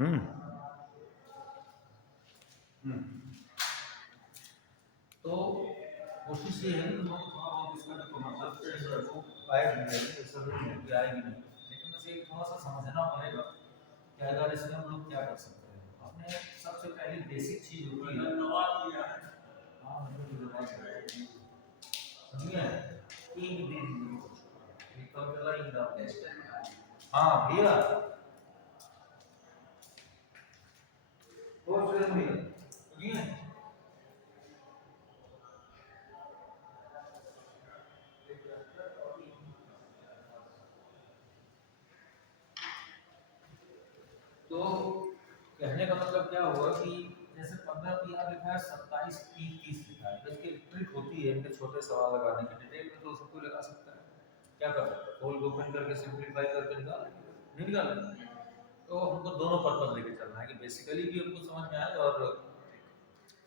हम्म तो कोशिश ये है कि लोग थोड़ा बहुत इसका जो मतलब चीज़ है वो आएगी नहीं, ऐसा नहीं है कि आएगी नहीं, लेकिन बस एक थोड़ा सा समझना पड़ेगा कि अगर इसमें हम लोग क्या कर सकते हैं। अपने सबसे पहली बेसिक चीज़ होती है, हाँ मतलब जो बात है समझिए कि दे दीजिए एक तो चला ही था। हाँ भैया वो फिर भैया सुनिए। तो कहने का मतलब क्या हुआ कि जैसे 15 PR लिखा है, 27 30 लिखा है, तो इसकी ट्रिक होती है इनके छोटे सवाल लगाने की। डिटेल में तो सब कोई लगा सकता है, क्या कर सकता है, होल ओपन करके सिंपलीफाई करके निकाल नहीं निकाल। तो हमको दोनों पर्पज लेके चलना है कि बेसिकली भी हमको समझ में आए और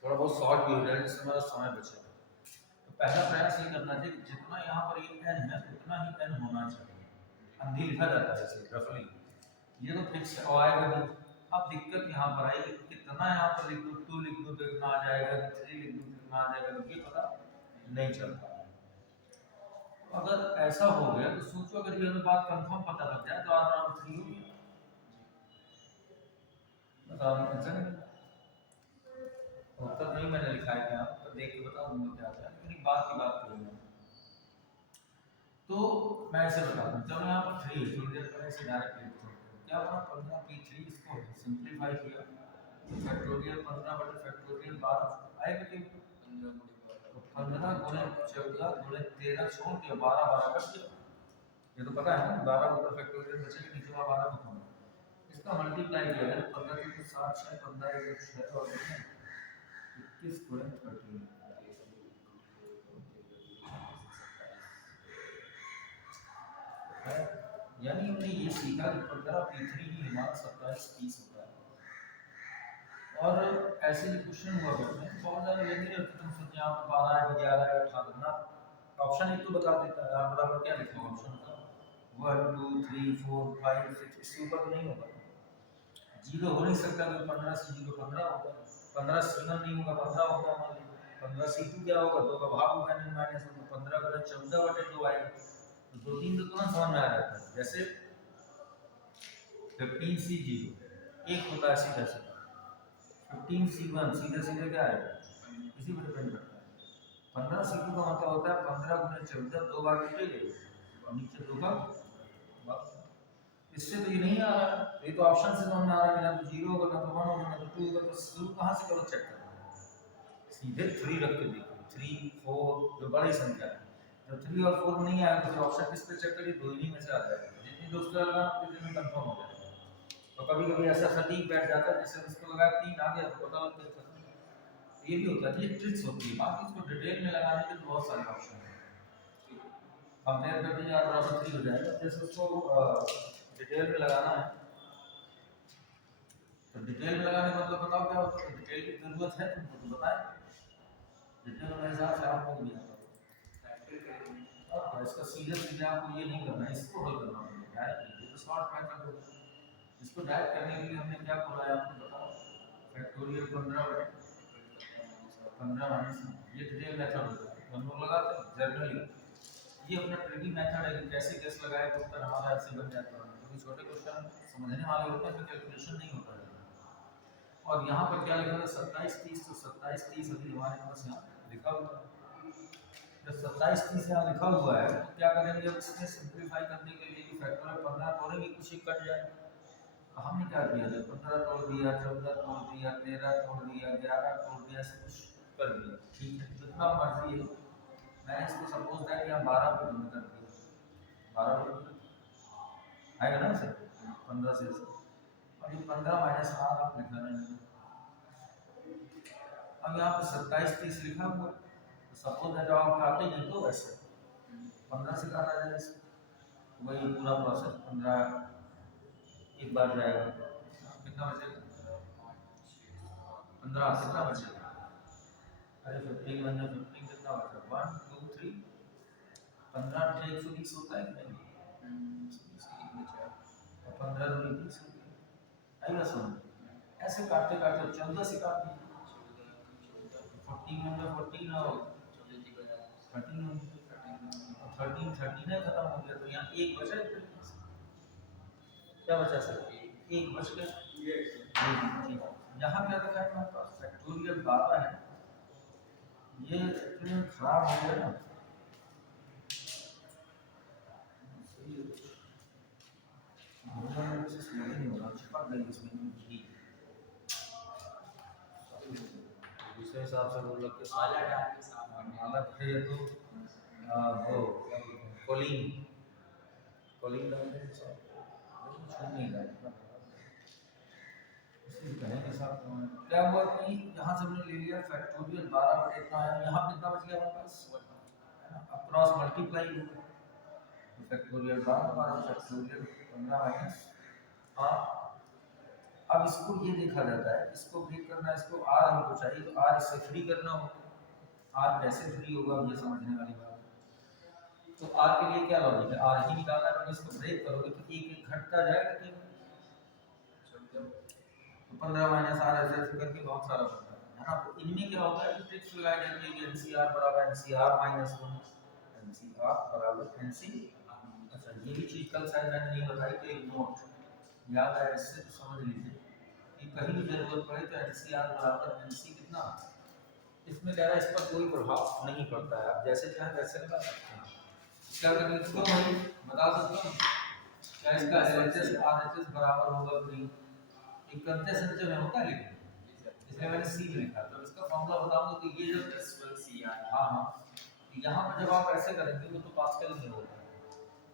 थोड़ा बहुत शॉर्ट भी हो जाए जिससे हमारा समय बचे। तो पहला प्रयास ये करना चाहिए कि जितना यहाँ पर ये n है उतना ही n होना चाहिए। अंधी लिखा जाता है इसे रफली, ये तो फिक्स है और आएगा भी। अब दिक्कत यहाँ पर आई कि कितना यहाँ पर लिख दूँ, 2 लिख दूँ तो इतना आ जाएगा, 3 लिख दूँ तो इतना आ जाएगा, तो ये पता नहीं चलता है। तो अगर ऐसा हो गया तो सोचो अगर ये हमें बात कंफर्म पता लग जाए तो R 3 हो गया। बताओ आंसर उत्तर नहीं मैंने लिखा है यहाँ पर, देख के बताओ दूंगा क्या आता है, लेकिन एक बात की बात करूँगा। तो मैं ऐसे बता दूँ, चलो यहाँ पर 3 है, थोड़ी देर पहले से डायरेक्ट लिख दो, क्या बना 15p3, इसको सिंप्लीफाई किया फैक्टोरियल 15 बटे फैक्टोरियल 12 आएगा कि 15 गुणे 14 गुणे 13 छोड़ दिया 12 12 कट गया। ये तो पता है ना 12 ऊपर फैक्टोरियल बचेगा, नीचे वाला 12 को कम, इसका मल्टीप्लाई किया जाए 15 के 7 6 15 1 6 और 21 गुणे 13 है। यानी हमने ये सीखा कि 15p3 ही हमारा 27 30 होता है। और ऐसे भी क्वेश्चन हुआ करते हैं बहुत ज़्यादा ये नहीं रहते, तुम सोच यहाँ पर 12 है 11 है 18 ना, ऑप्शन एक तो बता देता है, आप बराबर क्या लिखा ऑप्शन का 1 2 3 4 5 6, इसके ऊपर तो नहीं होगा, जीरो हो नहीं सकता, तो 15 से जीरो 15 होगा, 15 C1 नहीं होगा 15 होगा, मान लीजिए 15 C2 क्या होगा, 2 का भाग होगा माइनस 15 बटे 14 बटे 2 आएगा, तो 2 3 तो तुरंत समझ में आ जाता है। जैसे 15C0 एक होता है सीधा सीधा, 15C1 सीधे सीधे क्या आएगा, इसी पर डिपेंड करता है। 15C2 का मतलब होता है 15 गुणे 14 2 बार कितने गए और नीचे 2 का भाग। इससे तो ये नहीं आ रहा है, ये तो ऑप्शन से समझ में आ रहा है, ना तो 0 होगा ना तो 1 होगा ना तो 2 होगा, तो शुरू कहाँ से करो चेक करना, सीधे 3 रख के देखो 3 4 जो बड़ी संख्या है, जब 3 और 4 नहीं आया तो फिर ऑप्शन किस पे चेक करिए, दो ही में से आ जाएगा, जितनी दोस्त का लगा उतनी कंफर्म हो जाएगा। तो कभी कभी ऐसा सटीक बैठ जाता है जैसे उसको लगा 3 आ गया तो पता लग गया, ये भी होता है, ये ट्रिक्स होती है, बाकी इसको डिटेल में लगाने के तो बहुत सारे ऑप्शन हैं। कंपेयर करके यार बराबर 3 हो जाएगा, जैसे उसको डिटेल में लगाना है तो डिटेल में लगाने का मतलब बताओ क्या होता है, डिटेल की जरूरत है तुमको तो बताएं, डिटेल में हिसाब से आपको भी आता है। इसका सीधे सीधे आपको ये नहीं करना है, इसको हल करना है डायरेक्ट, ये तो शॉर्ट मेथड होगा। इसको डायरेक्ट करने के लिए हमने क्या खोला है आपको बताओ, फैक्टोरियल 15 बटे 15 माइनस, ये डिटेल मेथड होता है, हम लोग लगाते हैं जनरली, ये अपना ट्रिकी मेथड है कि कैसे गेस लगाए तो उत्तर हमारा ऐसे बन जाता है, क्योंकि छोटे क्वेश्चन समझने वाले होते हैं तो कैलकुलेशन नहीं होता है। और यहाँ पर क्या लिखा था 27 30, तो 27 30 अभी हमारे पास यहाँ लिखा हुआ है, जब 27 30 यहाँ लिखा हुआ है तो क्या करेंगे, अब इसमें सिंप्लीफाई करने के लिए कि फैक्टोरियल 15 तोड़ेंगे कुछ ही कट जाए, तो हमने क्या किया था 15 तोड़ दिया 14 तोड़ दिया 13 तोड़ दिया 11 तोड़ दिया, ऐसे कुछ कर दिया, ठीक है जितना मर्जी है। मैंने इसको सपोज दैट यहाँ 12 पे बंद कर दिया, 12 पे आएगा ना सर 15 से, और ये 15 माइनस आर आप लिखा नहीं, अब यहाँ पे 27 30 लिखा हुआ, तो सपोज दैट आप काटे नहीं तो वैसे 15 से काटा जाए इसको, तो वही पूरा प्रोसेस 15 एक बार जाएगा, कितना बचेगा 15 कितना बचेगा, अरे 15 में 15 कितना बचा 1 2 3 15 से 120 होता है कि नहीं, 120 और 15 दूनी 30 हो गया, आई बस ऐसे काटते काटते 14 से काट दिया, 14 में 14 और 13 और 13 13 खत्म हो गया, तो यहाँ एक बचा है, क्या बचा सर, एक बच गया। ठीक, यहाँ क्या रखा है हमारे पास फैक्टोरियल 12 है, ये एक्चुअली खराब हो गया ना, नहीं होगा, चिपक गई इसमें घी, दूसरे हिसाब से वो लग के माला है तो वो कोलिन कोलिन डालते हैं सब, छूट नहीं रहा कहेंगे साहब। क्या हुआ कि यहाँ से हमने ले लिया फैक्टोरियल 12 बटे इतना है, यहाँ कितना बच गया हमारे पास, अब क्रॉस मल्टीप्लाई होगा, फैक्टोरियल 12 फैक्टोरियल 15 माइनस, हाँ अब इसको ये देखा जाता है, इसको ब्रेक करना है, इसको आर हमको चाहिए, तो आर इससे फ्री करना होगा, आर कैसे फ्री होगा ये समझने वाली बात है। तो आर के लिए क्या लॉजिक है, आर ही निकालना है, इसको ब्रेक करोगे तो एक एक घटता जाएगा कि 15 माइनस आर ऐसे ऐसे करके बहुत सारा बनता है ना। तो इनमें क्या होता है कि ट्रिक्स लगाई जाती है कि एनसीआर बराबर एनसीआर माइनस 1, एनसीआर बराबर एनसी, अच्छा ये भी चीज कल शायद मैंने नहीं बताई, तो एक नोट याद है इससे तो समझ लीजिए कि कहीं भी जरूरत पड़े तो एनसीआर बराबर एनसी कितना, इसमें कह रहा है इस पर कोई प्रभाव नहीं पड़ता है, आप जैसे चाहें वैसे लगा सकते हैं। क्या करेंगे इसको भाई बता सकते हैं, क्या इसका एलएचएस आरएचएस बराबर होगा फ्री, एक करते सेंटर में होता है, लेकिन इसमें मैंने सी लिखा, तो इसका फॉर्मूला बताऊंगा कि ये जो +1 हाँ हाँ, यहाँ पर जब आप ऐसे करेंगे तो पास्कल में होगा,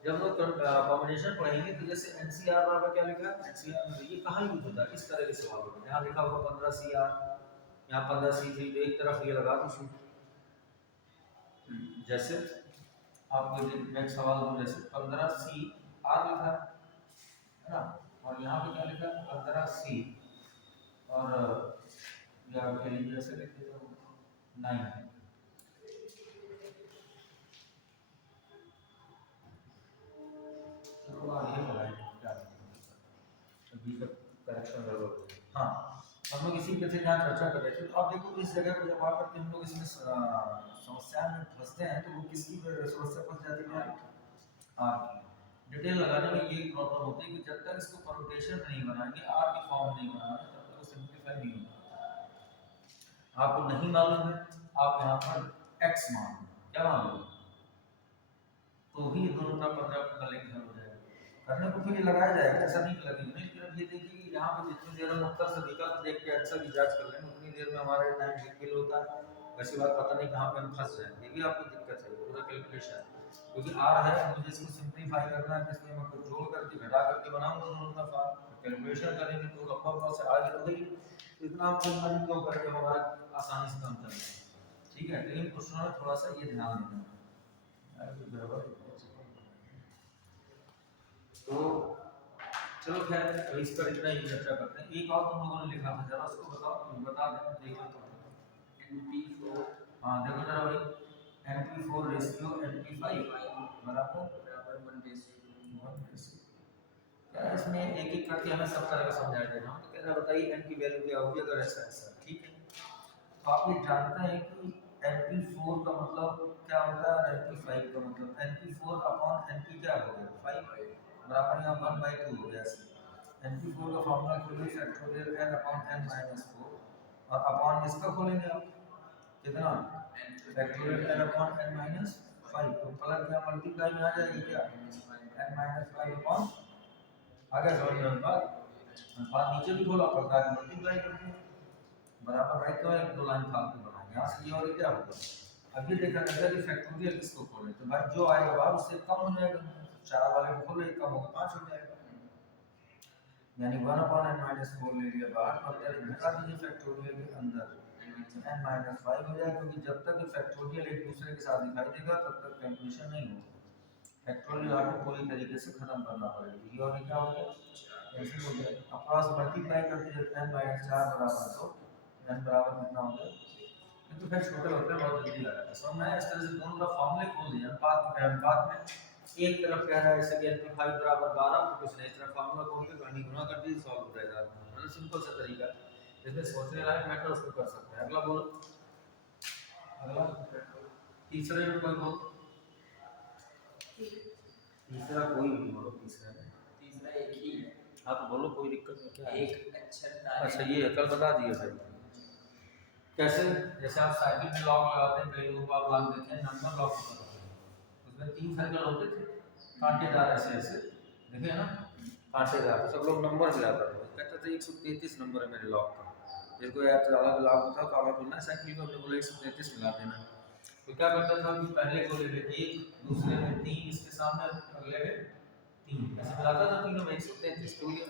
जब लोग कॉम्बिनेशन पढ़ेंगे तो जैसे एनसीआर बराबर क्या लिखा है, एनसीआर में ये कहाँ यूज होता है, इस तरह के सवाल होते हैं, यहाँ लिखा होगा 15 CR, यहाँ 15 C3, तो एक तरफ ये लगा दो सूत्र, जैसे आपको नेक्स्ट सवाल हो, जैसे 15CR लिखा है ना, और यहाँ पे क्या लिखा है 15C, और यहाँ के लिए जैसे लिख देता हूँ 9, तो आगे बढ़ाएं क्या अभी तक करेक्शन गड़बड़, हाँ हम लोग इसी पे थे जहाँ चर्चा कर रहे थे। तो आप देखो इस जगह पर जब आकर के हम लोग इसमें समस्या में फंसते हैं तो वो किसकी समस्या फंस जाती है, आर की। डिटेल लगाने में ये प्रॉब्लम होती है कि जब तक इसको परमुटेशन नहीं बनाएंगे, आर की फॉर्म नहीं बनाएंगे, तब तक वो सिंप्लीफाई नहीं होगा। आपको नहीं मालूम है, आप यहाँ पर एक्स मान लो, क्या मान लो, तो भी दोनों तरफ 15 का लेंथ हो जाएगा, करने को फिर ये लगाया जाएगा, ऐसा नहीं लगेगा नहीं, फिर ये देखिए कि यहाँ पे जितनी देर हम उत्तर से विकल्प देख के आंसर की जांच कर लेंगे उतनी देर में हमारा टाइम निकल होता है, वैसी बात पता नहीं कहाँ पे हम फंस जाए, ये भी आपको दिक्कत है पूरा कैलकुलेशन, क्योंकि आर है मुझे इसको सिंप्लीफाई करना है, इसमें मैं कुछ जोड़ करके घटा करके बनाऊंगा दोनों तरफ, कैलकुलेशन करेंगे तो लंबा प्रोसेस आगे तो वही, इतना हम जल्दी क्यों करके हमारा आसानी से काम चल रहा है, ठीक है। लेकिन क्वेश्चनों में थोड़ा सा ये ध्यान देना है, तो चलो खैर अभी इस पर इतना ही चर्चा करते हैं। एक और तुम लोगों ने लिखा था, जरा उसको बताओ, बता दें देखो तो, NP4, हाँ देखो जरा भाई, NP4 रेशियो NP5 बराबर 1:1। क्या इसमें एक एक करके हमें सब तरह का समझाया जाएगा, तो कह रहा बताइए n की वैल्यू क्या होगी अगर ऐसा ऐसा, ठीक है। तो आप ये जानते हैं कि NP4 का मतलब क्या होता है और NP5 का मतलब, NP4 अपॉन NP क्या हो गया 5 बराबर यहाँ 1/2 हो गया, NP4 का फॉर्मूला खोलिए factorial n upon n minus 4, और अपॉन इसका खोलेंगे आप कितना, factorial n upon n minus 5, तो प्लस क्या मल्टीप्लाई में आ जाएगी क्या, n माइनस 5 अपॉन, आगे समझ में बात नीचे भी खोला पड़ता है मल्टीप्लाई करके बराबर, राइट तो एक दो लाइन फालतू बनाएंगे यहाँ से, ये और क्या होगा, अब ये देखा जाएगा कि फैक्टोरियल किसको खोले, तो भाई जो आएगा बाहर उससे कम हो जाएगा, 4 वाले को खोले कम होगा 5 हो जाएगा, यानी 1 अपॉन n माइनस 4 ले लिया बाहर, और इधर घटा दीजिए फैक्टोरियल के अंदर n माइनस 5 हो जाएगा, क्योंकि जब तक फैक्टोरियल एक दूसरे के साथ दिखाई देगा तब तक कैलकुलेशन नहीं होगा, फैक्टोरियल आपको पूरी तरीके से खत्म करना पड़ेगा, ये और क्या हो गया ऐसे हो गया, अक्रॉस मल्टीप्लाई कर दीजिए n माइनस 4 बराबर 2, n बराबर कितना हो गया, ये तो फिर छोटे होते हैं बहुत जल्दी आ जाता है समझ में, इस तरह से दोनों का फॉर्मूले खोल दिया, अनुपात में एक तरफ कह रहा है जैसे कि NP5 बराबर 12, तो कुछ नहीं, इस तरफ फार्मूला खोल के कहानी गुणा कर दी, सॉल्व हो जाएगा। मतलब सिंपल सा तरीका है, जिसमें सोचने लायक मैटर उसको कर सकते हैं। अगला बोलो, अगला तीसरे में कोई बोलो, तीसरा कोई भी बोलो, तीसरा एक ही है। हाँ तो बोलो, कोई दिक्कत नहीं, क्या एक अच्छा ये कल बता दिए भाई। कैसे? जैसे आप साइकिल में लॉक लगाते हैं, कई लोगों को आप लॉक देते हैं, नंबर लॉक होता है, उसमें 3 सर्कल होते थे कांटेदार, ऐसे ऐसे देखे ना, कांटेदार, तो सब लोग नंबर मिलाते थे, कहते थे 133 नंबर है मेरे लॉक का। जिसको यार ज़्यादा लॉक होता तो आगे बोलना साइकिल को, हमने बोला 133 मिला देना। तो क्या करता था कि पहले को ले 1, दूसरे में 3, इसके सामने अगले में 3, ऐसे मिलाता था, तीनों में 133 हो गया।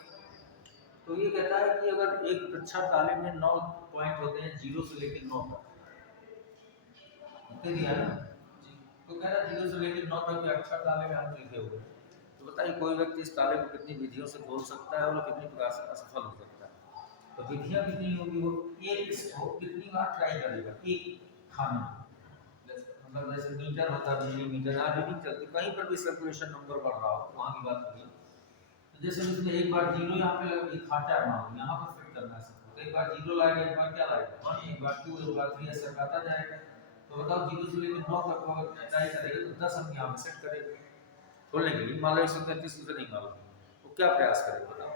तो ये कहता है कि अगर एक कक्षा तालीम में 9 पॉइंट होते हैं 0 से लेकर 9 तक, होते दिया ना, तो कह रहा 0 से लेकर 9 तक कक्षा ताले में हम लिखे हुए, तो बताइए कोई व्यक्ति इस ताले को कितनी विधियों से खोल सकता है और कितनी प्रकार से असफल हो सकता है। तो विधियां कितनी होगी, वो एक इसको कितनी बार ट्राई करेगा, एक खाने, मतलब जैसे मीटर होता है, मिलीमीटर, यहाँ रीडिंग चलती, कहीं पर भी सर्कुलेशन नंबर बढ़ रहा हो वहाँ की बात करिए। तो जैसे उसने एक बार 0 यहाँ पे लगा, एक खाता है मान, यहाँ पर फिट करना है सबको, तो एक बार 0 लाएगा, एक बार क्या लाएगा 1, एक बार 2, एक बार 3, ऐसे आता जाएगा। तो बताओ 0 से लेकर 9 तक वो ट्राई करेगा, तो 10 हम यहाँ पे सेट करेंगे खोलने के लिए, मान लो 133 से नहीं मालूम, तो क्या प्रयास करेगा बताओ,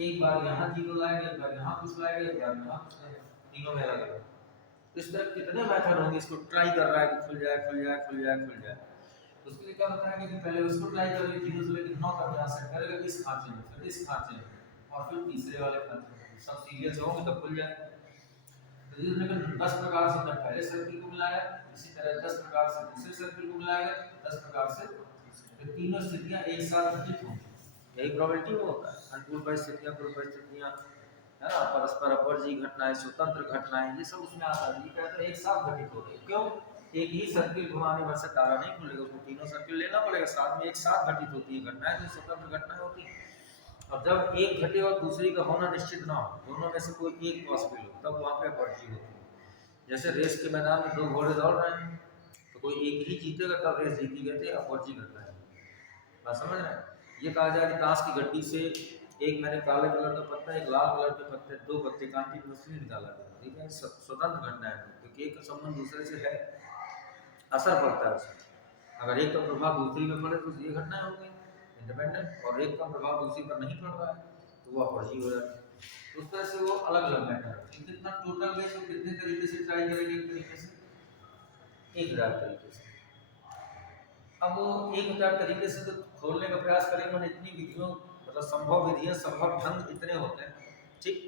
एक बार यहाँ 0 लाएगा, एक बार यहाँ कुछ लाएगा, एक बार यहाँ कुछ लाएगा, तीनों में अलग अलग। इस तरह कितने मेथड होंगे, इसको ट्राई कर रहा है कि खुल जाए खुल जाए खुल जाए खुल जाए। उसके लिए क्या होता है कि पहले उसको ट्राई करेगा, 0 से लेकर 9 तक यहाँ सेट करेगा, इस खांचे में, फिर इस खांचे में, और फिर तीसरे वाले खांचे में, सब सीरियल से होंगे तब खुल जाए। तो जिसने 10 प्रकार से अपने पहले सर्किल को मिलाया, इसी तरह 10 प्रकार से दूसरे सर्किल को मिलाएगा, 10 प्रकार से, तो तीनों स्थितियां एक साथ घटित होंगी, यही प्रोबेबिलिटी में होता है। अनुकूल परिस्थितियां, पूर्व परिस्थितियां, है ना, परस्पर अपवर्जी घटनाएं, स्वतंत्र घटनाएं, ये सब उसमें आता है। ये कहते हैं एक साथ घटित हो रही है, क्यों, एक ही सर्किल घुमाने भर से ताला नहीं खुलेगा, उसको तीनों सर्किल लेना पड़ेगा, साथ में एक साथ घटित होती है घटनाएं, जो स्वतंत्र घटनाएं होती है। और जब एक घटे और दूसरी का होना निश्चित ना हो, दोनों में से कोई एक पॉसिबल हो, तब वहाँ पे अपवर्जी होती है। जैसे रेस के मैदान में 2 घोड़े दौड़ रहे हैं, तो कोई एक ही जीतेगा, तब रेस जीती गई थी, अपवर्जी घटना है, बात समझ रहे हैं। ये कहा जाए कि ताश की गड्डी से एक मैंने काले कलर का पत्ता, एक लाल कलर के पत्ते, 2 पत्ते कांटे में उसने निकाला गया, ठीक है, स्वतंत्र घटना है, क्योंकि एक का संबंध दूसरे से है, असर पड़ता है उसमें। अगर एक का प्रभाव दूसरी पे पड़े तो ये घटनाएं हो गई इंडिपेंडेंट, और एक का प्रभाव दूसरी पर नहीं पड़ रहा है तो वो अपवर्जी हो जाती है। उस तरह से वो अलग अलग मैटर है। कितना टोटल बेस वो कितने तरीके से ट्राई करेंगे, एक तरीके से 1000 तरीके से। अब वो 1000 तरीके से तो खोलने का प्रयास करेंगे, और इतनी विधियों, मतलब संभव विधियां, संभव ढंग इतने होते हैं, ठीक।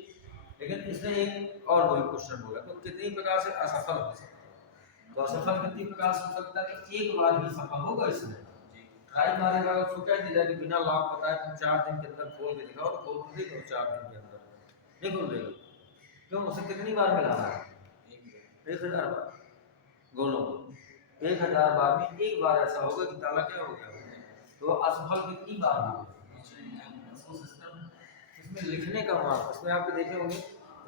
लेकिन इसने एक और वही क्वेश्चन बोला, तो कितनी प्रकार से असफल हो सकता है, तो असफल कितनी प्रकार से हो सकता है, तो एक बार ही सफल होगा इसमें, ट्राई मारेगा, उसको कह दिया कि बिना लॉक बताए तुम 4 दिन के अंदर खोल के दिखाओ, तो खोल के देखो 4 दिन के अंदर नहीं खोल देगा, क्यों, उसे कितनी बार मिलाना है, 1000 बार, गोलों 1000 बार में एक बार ऐसा होगा कि ताला क्या हो गया, तो असफल कितनी बार होगा। सिस्टम इसमें लिखने का मार्क, इसमें आप देखे होंगे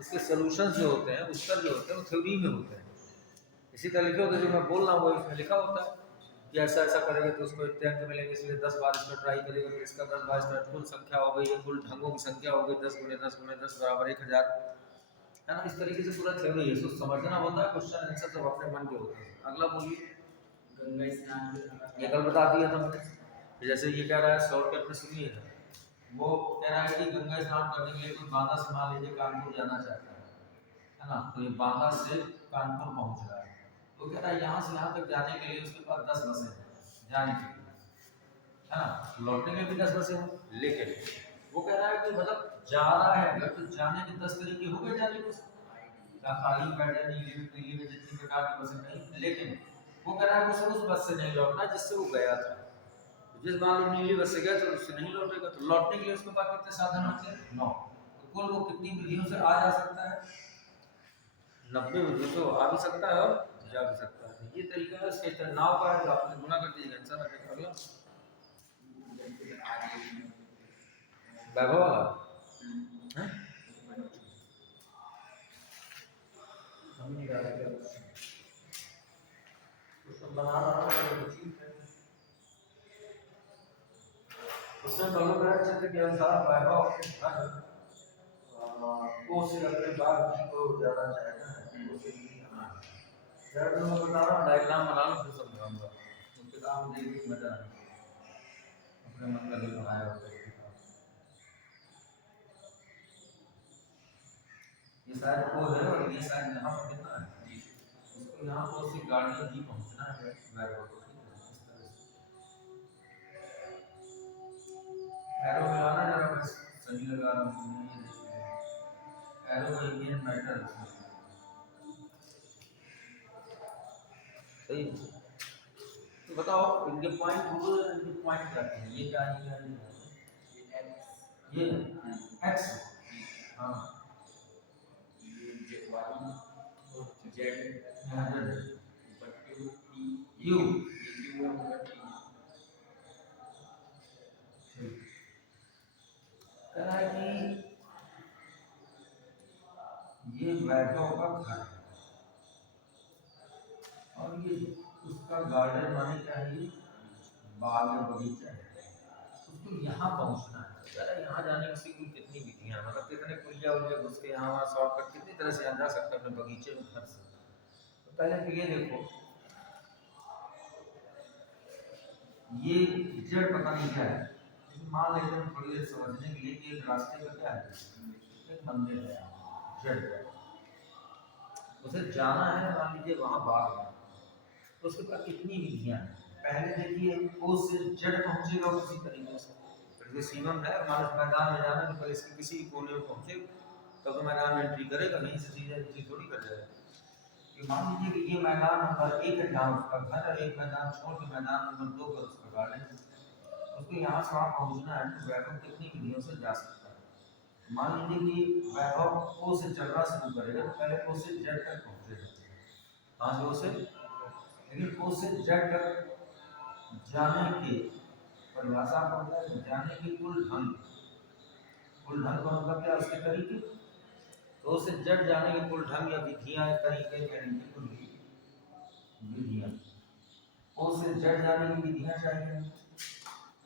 इसके सॉल्यूशंस जो होते हैं, उत्तर जो होते हैं, वो थ्योरी में होते हैं, इसी तरह लिखे होते हैं, जो मैं बोल रहा हूँ वो इसमें लिखा होता है कि ऐसा ऐसा करेंगे तो उसको इतने अंक मिलेंगे, इसलिए 10 बार इसको ट्राई करेगा तो इसका 10 बार इसका कुल संख्या हो गई, कुल ढंगों की संख्या हो गई, 10 गुणे 10 गुणे 10 बराबर 1000, है ना। इस तरीके से पूरा थ्योरी है, इसको समझना होता है, क्वेश्चन आंसर सब अपने मन के होते हैं। अगला बोलिए, गंगा स्नान ये कल बता दिया था मैंने। जैसे ये कह रहा है शॉर्टकट में सुनिए, वो कह रहा है कि गंगा स्नान करने के लिए कोई बांदा से मान लीजिए कानपुर जाना चाहता है ना, तो ये बांदा से कानपुर पहुंच रहा है, तो कह रहा है यहाँ से यहाँ तक जाने के लिए उसके पास 10 बसें हैं जाने के लिए, है ना, लौटने में भी 10 बसें हैं, लेकिन वो कह रहा है कि मतलब जा रहा है अगर, तो जाने के 10 तरीके हो गए जाने को, खाली बैठे नीली में पीली में जितनी प्रकार की बसें नहीं, लेकिन वो कह रहा है उसे उस बस से नहीं लौटना जिससे वो गया था, जिस मान लो नीली बस से गया तो उससे नहीं लौटेगा, तो लौटने के लिए उसके पास कितने साधन होते हैं, 9, तो कुल वो कितनी विधियों से आ जा सकता है, 90 विधियों से आ भी सकता है और जा भी सकता है। ये तरीका है इसके नाव का है, आपने गुणा कर दीजिएगा आंसर आ जाएगा। अगला वैभव वाला हैं, हम नहीं डाला क्या तो सब बना रहा है, के अनुसार वैभव अपने घर को से अपने बाप जी को ज्यादा चाहता है उसे नहीं आना है। यार मैं बता रहा हूँ डायग्राम बना लो फिर समझाऊंगा तो किताब देख के मजा आएगा अपने मन का दिल बनाया होता है किताब। ये शायद को है और ये शायद यहाँ पर कितना है उसको यहाँ पर उसकी गाड़ी ही पहुँचना है वैभव को ठीक है इस तरह से एरो मिलाना जरा बस सही लगा रहा हूँ ये देखिए एरो का इंडियन मैटर सही है। तो बताओ इनके पॉइंट ढूंढो इनके पॉइंट क्या है ये क्या है ये एक्स हाँ जेड यहाँ जेड यू कह रहा है कि ये वैभव का घर है और ये उसका गार्डन माने क्या है बाग या बगीचा है उसको यहाँ पहुँचना है जरा यहाँ जाने की उसकी कितनी विधियाँ मतलब कितने पुलिया उलिया घुस के यहाँ वहाँ शॉर्टकट कितनी तरह से यहाँ जा सकता है अपने बगीचे में घर से तो पहले तो ये देखो ये जड़ पता नहीं क्या है लेकिन मान लेते हैं थोड़ी देर समझने के लिए कि एक रास्ते का क्या है एक मंदिर है जड़ उसे जाना है मान लीजिए वहाँ बाग है तो उसके पास कितनी विधियाँ हैं पहले देखिए ओ से जड़ पहुँचेगा किसी तरीके से जैसे सीमम है हमारे मैदान में जाना तो पहले इसके किसी कोने में पहुँचे तब तो मैदान में एंट्री करेगा नहीं से चीज़ थोड़ी कर जाएगा कि मान लीजिए कि ये मैदान नंबर 1 है जहाँ उसका घर है एक मैदान छोड़ के मैदान नंबर 2 पर उसका गार्डन है उसको यहाँ से वहाँ पहुँचना है तो वैभव कितनी विधियों से जा सकता है मान लीजिए कि वैभव ओ से चलना शुरू करेगा तो पहले ओ से जेड तक पहुँचेगा कहाँ से ओ से लेकिन ओ से जेड तक जाने की परिभाषा को होता है जाने की कुल ढंग का मतलब क्या उसके तरीके तो उसे जड़ जाने के कुल ढंग या विधियां तरीके कहने कुल विधियां उसे जड़ जाने की विधियां चाहिए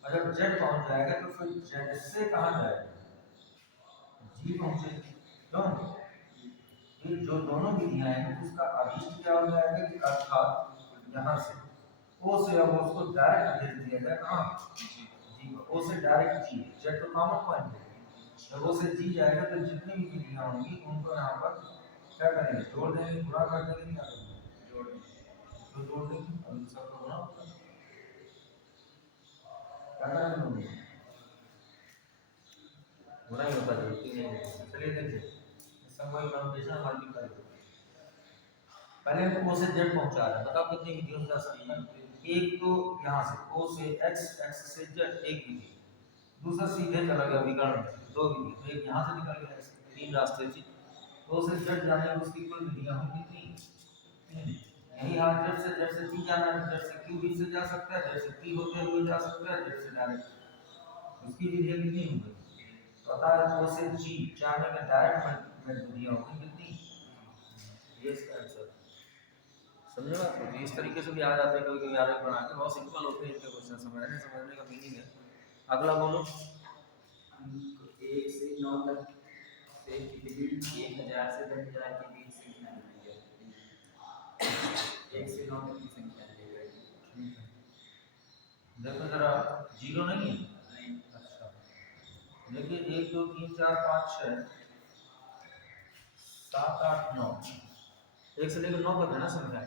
और जब जड़ पहुंच जाएगा तो फिर जड़ से कहाँ जाएगा जी पहुंचे क्यों ये जो दोनों विधियां हैं उसका अभिष्ट क्या हो जाएगा कि अर्थात यहाँ से ओ से अब उसको डायरेक्ट भेज दिया जाए कहाँ जी ओ से डायरेक्ट जी जड़ तो कॉमन पॉइंट है जब वो से जी जाएगा तो जितनी भी विधियां होंगी उनको यहाँ पर क्या करेंगे जोड़ देंगे पूरा कर देंगे क्या करेंगे जोड़ देंगे तो जोड़ देंगे अभी सबका गुना होता है क्या करेंगे लोग गुना ही होता है जोड़ती नहीं होती चलिए देखिए संभव कम्युनिकेशन मल्टीप्लाई पहले हम ओ से जेड पहुंचा रहे हैं बताओ कितनी विधियों से जा सकते हैं एक तो यहाँ से ओ से एक्स एक्स से जेड एक विधि दूसरा सीधे चला गया विकर्ण दो विधि एक यहाँ से निकल गया तीन रास्ते थी तो उसे जड़ जाने की उसकी कुल विधियां होंगी तीन यही हाथ जड़ से टी जाना है जड़ से क्यू भी से जा सकता है जड़ से टी होते हुए जा सकता है जड़ से डायरेक्ट उसकी विधियां कितनी होंगी तो बता रहे ओ से जी जाने का डायरेक्ट विधियां होंगी कितनी ये इसका आंसर समझे बात को इस तरीके से भी आ जाते हैं कोई कोई आरेख बना के बहुत सिंपल होते हैं इनके क्वेश्चन समझने का मीनिंग है अगला बोलो 1 से 9 तक से कितनी 1000 से 10000 के बीच संख्या मिलती है 1 से 9 तक की संख्या मिलेगी देखो जरा जीरो नहीं है नहीं अच्छा देखिए 1 2 3 4 5 6 7 8 9 1 से लेकर 9 तक है ना संख्या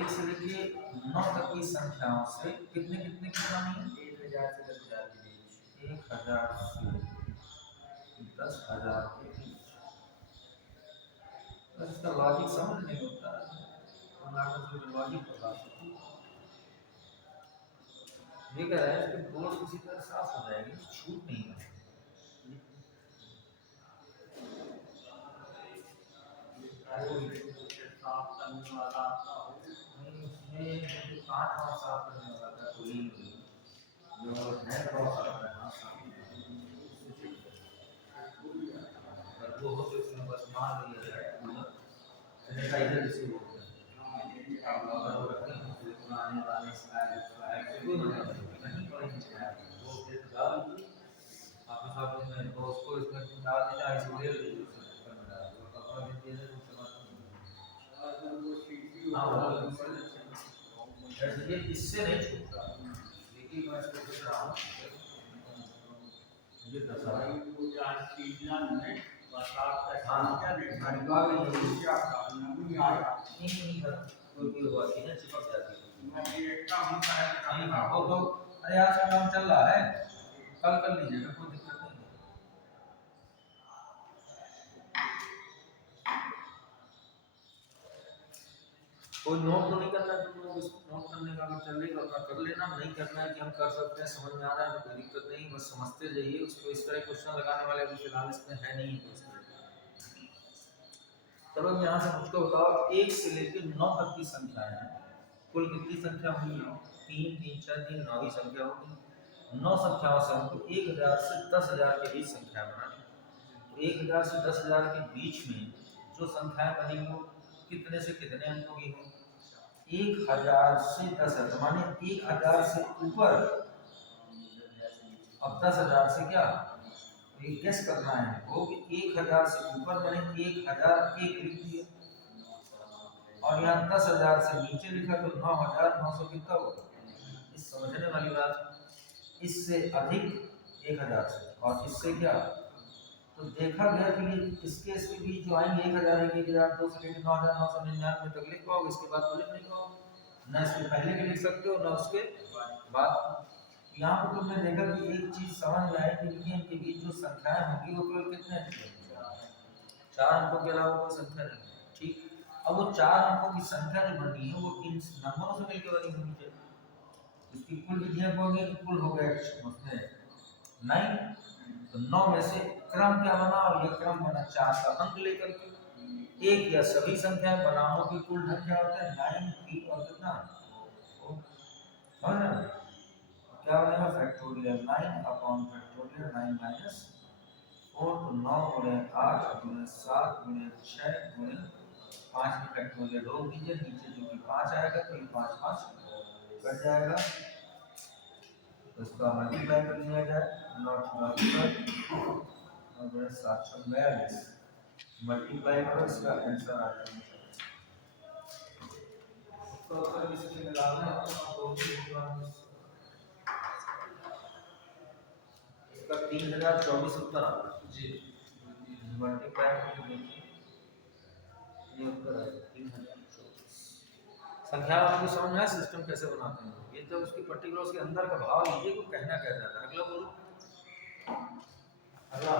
1 से लेकर 9 तक की संख्याओं से कितने कितने कितना नहीं 1000 से 10000 के बीच 1000 से 10,000 के बीच तो इसका लॉजिक समझ नहीं होता लॉजिक बता सकते ये कह रहा है कि बोर्ड किसी तरह साफ हो जाएगी छूट नहीं है पाँच और साफ करने वाला था कोई जो है बहुत वो हो तो उसमें बस मान लिया जाए सैनिटाइजर जिसे बोलते हैं अगर वो रखते हैं तो पुराने वाले कोई मतलब नहीं वो फिर डाल दीजिए इसको इसमें डाल देना, आइसोलेट दे दो, कुकर में डाल दो, अपना भी दे दे, उसके बाद हाँ ये इससे नहीं छूटता, देखिए मैं इसको देख रहा हूँ, ये दशा है हाँ कोई बात नहीं है, चिपक जाती है नहीं हाँ वो तो अरे आज का काम चल रहा है, कल कर लीजिएगा, कोई दिक्कत नहीं है। कोई नोट तो नहीं करना है, तुम लोग इसको नोट करने का अगर चलेगा अपना कर लेना, नहीं करना है कि हम कर सकते हैं, समझ में आ रहा है तो कोई दिक्कत नहीं, बस समझते जाइए उसको। इस तरह क्वेश्चन लगाने वाले अभी फिलहाल इसमें है नहीं है कुछ। चलो यहाँ से मुझको बताओ 1 से लेकर 9 तक की संख्याएं हैं, कुल कितनी संख्या होगी? 3 3 4 3 9 ही संख्या होगी। 9 संख्याओं से हमको 1000 से 10000 के बीच संख्या बनानी। तो 1000 से 10000 के बीच में जो संख्याएं बनी वो कितने से कितने अंकों की हो? 1000 से 10000 माने 1000 से ऊपर, अब 10000 से क्या ये गेस करना है वो कि 1000 से ऊपर माने 1001 लिख दिया, और यहाँ 10000 से नीचे लिखा तो 9900 कितना होगा? इस समझने वाली बात। इससे अधिक 1000 से और इससे क्या, तो देखा गया कि इसके बीच जो आएंगे 1000 1002 से लेकर 9999 तक लिख पाओगे, इसके बाद तो लिख नहीं पाओगे, ना इसके पहले के लिख सकते हो ना उसके बाद। यहाँ पर तुमने देखा कि एक चीज समझ में आई कि इनके बीच जो संख्याएं होंगी वो केवल कितने अंक, 4 अंकों के अलावा कोई संख्या नहीं, ठीक। अब वो 4 अंकों की संख्या जो बनी है वो इन नंबरों से मिलकर बनी होनी चाहिए। इसकी कुल विधियां होंगी, कुल हो गया उसमें 9, तो 9 में से क्रम क्या बना, और ये क्रम बना 4 का अंक लेकर के। एक या सभी संख्याएं बनामों की कुल ढंग क्या होता है 9 3 और कितना क्या बनेगा फैक्टोरियल 9 अपॉन फैक्टोरियल 9 माइनस 4 तो 9 गुणे 8 गुणे 7 गुणे 6 गुणे 5 की फैक्टोरियल रोक दीजिए, नीचे जो कि 5 आएगा तो ये 5 5 कट जाएगा, तो इसका मल्टीप्लाई कर लिया जाए, नॉट मल्टीप्लाई और 742 मल्टीप्लाई करो, इसका आंसर आ जाएगा। तो अगर इसके लगाना है तो इसका 3024 उत्तर आ रहा है जी, मल्टीप्लाई करके देखिए ये उत्तर है 3024। संख्या आपको समझ में आया सिस्टम कैसे बनाते हैं, ये तो उसकी पर्टिकुलर उसके अंदर का भाव लीजिए को कहना क्या चाहता है। अगला बोलो, अगला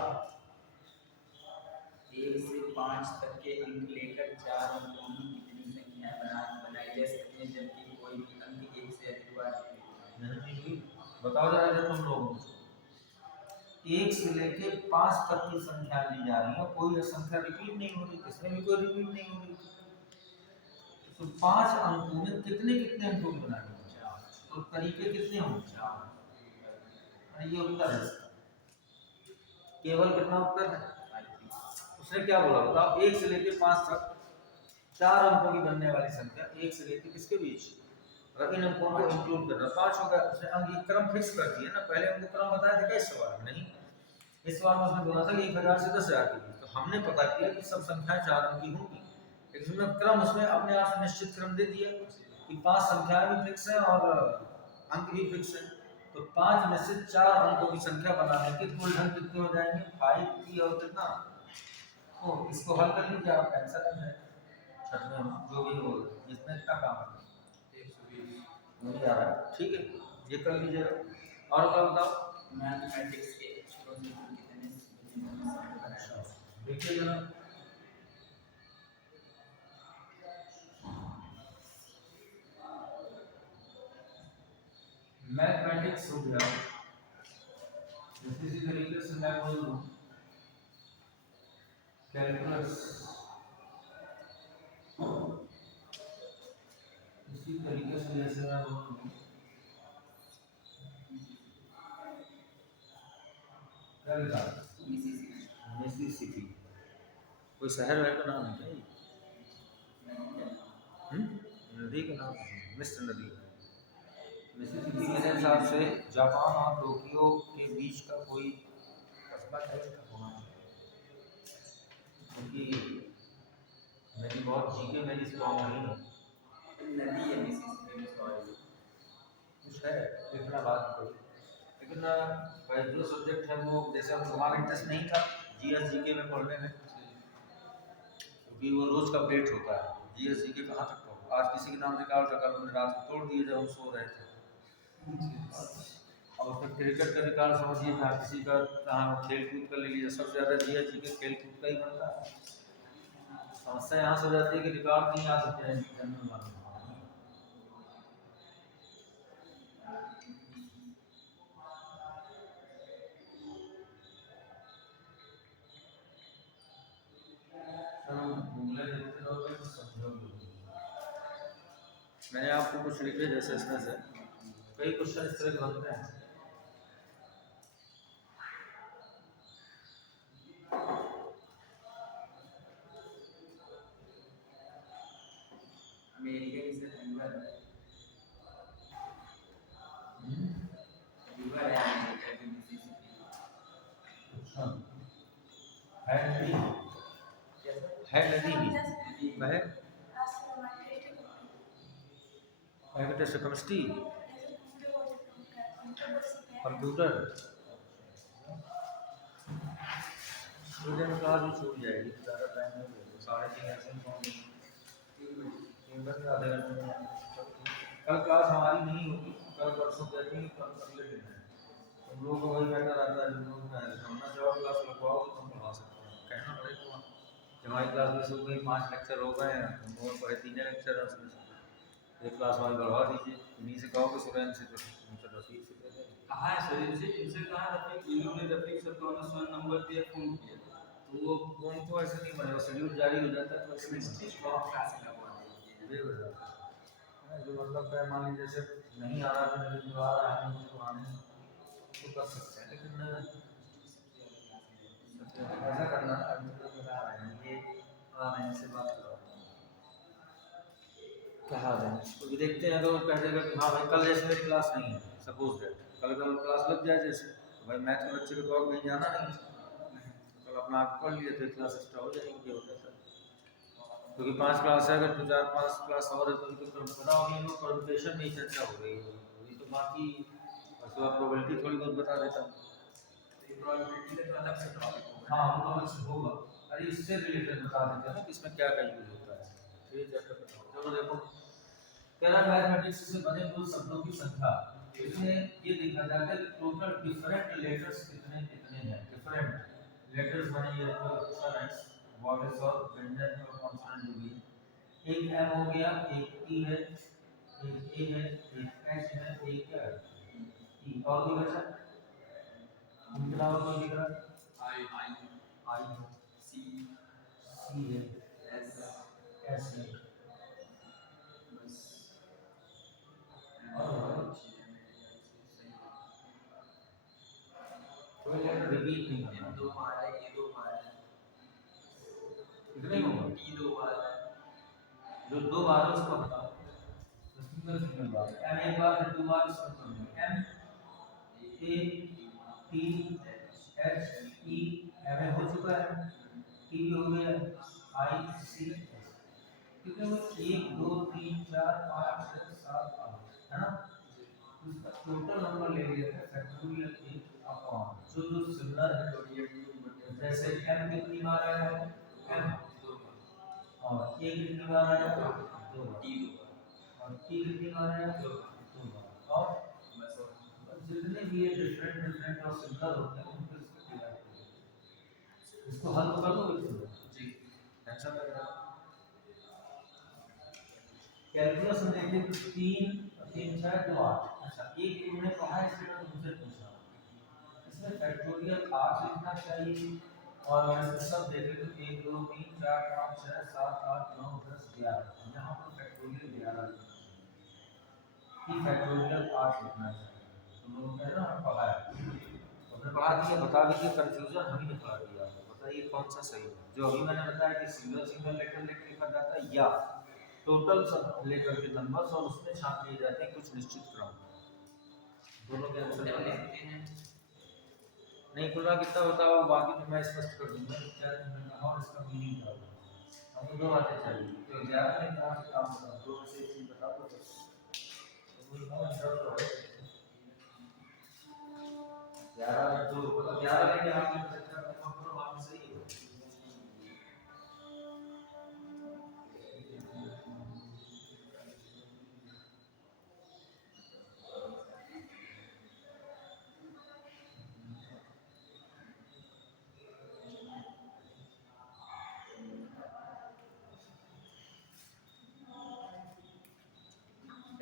1 से 5 तक के अंक लेकर 4 अंकों की कितनी संख्याएं बनाई जा सकती हैं जबकि कोई भी अंक 1 से अधिक बार नहीं हुई? बताओ जरा तुम लोग। 1 से लेके 5 तक की संख्या ली जा रही है, कोई संख्या रिपीट नहीं हो रही, इसमें भी कोई रिपीट नहीं हो रही, तो 5 अंकों में कितने कितने अंकों की बनानी है, तो तरीके कितने होंगे? ये उत्तर है इसका, केवल कितना उत्तर है? उसने क्या बोला बताओ, 1 से लेके 5 तक 4 अंकों की बनने वाली संख्या 1 से लेके किसके बीच, अगर इन अंकों को इंक्लूड करना 5 हो गया। उसने अंक ये क्रम फिक्स कर दिया ना, पहले हमको क्रम बताया था क्या इस सवाल में? नहीं, इस सवाल में उसने बोला था कि 1000 से 10000 के बीच, तो हमने पता किया कि सब संख्याएं 4 अंक की होंगी, लेकिन उसमें क्रम उसने अपने आप से निश्चित क्रम दे दिया कि 5 संख्याएं भी फिक्स है और अंक भी फिक्स है, तो 5 में से 4 अंकों की संख्या बनाने के कुल अंक कितने हो जाएंगे 5 3 और कितना, तो इसको हल कर लीजिए आप, आंसर है छठवें जो भी हो, इसमें इतना काम है 120 मुझे आ रहा है, ठीक है ये कर लीजिएगा। और क्या बताओ मैथमेटिक्स के अक्षरों से कितने देखिए जरा, मैथमेटिक्स हो गया, इसी तरीके से मैं बोल दूं कैलकुलस, इसी तरीके से जैसे मैं बोल दूं मिसिसिपी, कोई शहर है का नाम है नदी का नाम, मिस्र नदी, मिसिसिपी मेरे हिसाब से जापान और टोक्यो के बीच का कोई कस्बा है, होना और जीके मेरी स्ट्रॉन्ग नहीं है, नदी है मिसिसिपी में, सॉरी। कुछ है लिखना बात करो। लेकिन भाई जो सब्जेक्ट है वो जैसे अब हमारा इंटरेस्ट नहीं था जीएस जीके में पढ़ने में, क्योंकि वो रोज का अपडेट होता है। जीएस जीके कहाँ तक पढ़ो, आज किसी के नाम निकाल कर कल मैंने रात को तोड़ दिए जब हम सो रहे थे। और उसमें क्रिकेट का निकाल समझिए था, किसी का कहाँ खेल कूद का ले लीजिए, सबसे ज़्यादा जीएस जीके खेल कूद का ही बनता है। समस्या यहाँ से हो जाती है कि रिकॉर्ड नहीं आ सकते हैं जनरल नॉलेज। मैंने आपको कुछ लिखे जैसे इसमें से कई क्वेश्चन इस तरह के बनते हैं। अमेरिका की से रिवर है, रिवर है अमेरिका की मिसिसिपी। अच्छा है नदी, है नदी भी वह है test chemistry computer student class भी छूट जाएगी, ज़्यादा टाइम नहीं लगेगा, 3:30 ऐसे आधे घंटे में। कल क्लास हमारी नहीं होगी, कल परसों कहती है, कल अगले दिन है। तुम लोगों को वही बेटर आता है, तुम लोग हमने चाहो क्लास लगवाओ तो तुम पढ़ा सकते हो, कहना पड़ेगा। हमारी क्लास में से कोई 5 लेक्चर हो गए हैं, तुम लोगों पढ़े 3 लेक्चर है उसमें से एक क्लास हमारी बढ़वा दीजिए, इन्हीं से कहो कि सुरेंद्र से तो रफीक से कह दें। कहाँ है सर, इनसे कहाँ रफीक, इन्होंने रफीक सर को स्वयं नंबर दिया, फोन किया, तो वो उनको ऐसे नहीं बनेगा, शेड्यूल जारी हो जाता है तो ऐसे नहीं केमिस्ट्री बनता। ब्लॉक क्लास लगवा दीजिए। ये हो जाता है जो मतलब है, मान लीजिए जैसे नहीं आ रहा तो नहीं जो आ रहा है उसको आने तो कर सकते हैं, लेकिन ऐसा करना ये आ रहे हैं से बात करो क्या हाल है, तो देखते हैं तो कह देगा कि हाँ भाई कल जैसे मेरी क्लास नहीं है, सपोज दैट कल क्लास लग जाए जैसे, तो भाई मैथ के बच्चे को कहीं जाना नहीं, कल अपना आप पढ़ लिए तो क्लास एक्स्ट्रा हो जाएंगे, हो जाता है। क्योंकि 5 क्लास है, अगर तो 4-5 क्लास और है तो उनको पता होगी, वो परमुटेशन में ही चर्चा हो रही है, वही तो बाकी उसके बाद प्रोबेबिलिटी थोड़ी बहुत बता देता हूँ। प्रोबेबिलिटी का तो अलग से टॉपिक होगा। हाँ वो तो अलग से होगा, अरे इससे रिलेटेड बता देते हैं ना कि इसमें क्या क्या यूज होता है, ये चैप्टर बताओ। चलो देखो, कह रहा मैथमेटिक्स से बने कुल शब्दों की संख्या, इसमें ये देखा जाता है कि टोटल डिफरेंट लेटर्स कितने कितने हैं, डिफरेंट लेटर्स बने ये तो अक्षर है, वॉवेल्स और व्यंजन और कॉन्सोनेंट जो भी है। एक एम हो गया, एक टी है, एक ए है, एक एच है, एक क्या है ई, और कोई बचा इनके अलावा कोई दिख रहा, आई आई सी सी है, एस एस है, बस और कोई लेटर रिपीट नहीं करना, एम 2 बार है, ए 2 बार है, कितने होगा टी 2 बार है, जो 2 बार है उसको बताओ, तो सिंगल बार एम एक बार है, 2 बार इसको करेंगे, M A T H E M हो चुका है, टी हो गया, आई सी कितने हुए 1 2 3 4 5 6 7 8 है ना, इसका टोटल नंबर ले लिया था फैक्टोरियल 1 अपॉन जो सिमिलर है, जैसे m कितनी बार आया है m, और a कितनी बार आया है 2 बार, टी 2 बार, और t कितनी बार आया है 2 बार, और बस जितने भी ये डिफरेंट और सिमिलर होते हैं उनको इसको डिवाइड करो, इसको हल कर लो जी, टेंशन लग रहा है। कैलकुलस में देखिए 3 3 6 2 8, अच्छा एक तुमने पढ़ा है इसलिए मैं तुमसे पूछा, इसमें फैक्टोरियल 8 लिखना चाहिए, और अगर इसमें सब देखें तो 1 2 3 4 5 6 7 8 9 10 11, यहाँ पर फैक्टोरियल 11 लिखना चाहिए, कि फैक्टोरियल 8 लिखना चाहिए, तुम लोगों ने ना पढ़ा है, तुमने पढ़ा दिया, बता दीजिए कंफ्यूजन हम ही ने पढ़ा दिया, बताइए कौन सा सही है, जो अभी मैंने बताया कि सिंगल लेटर लिखा जाता है या टोटल सब लेकर के नंबर्स और उसमें छाप दिए जाते हैं कुछ निश्चित क्रम, दोनों के आंसर लिखते हैं। नहीं खुला कितना बताओ, बाकी तो मैं स्पष्ट कर दूंगा क्या तुमने कहा और इसका मीनिंग क्या होगा, हमें दो बातें चाहिए, तो 11 में कहाँ से काम होगा, दो में से एक चीज़ बता दो बस। तो वो नौ इंटर तो है 11 में दो, मतलब 11 लेके आप लोग बच्चा कंफर्म करो, वहाँ पे सही है।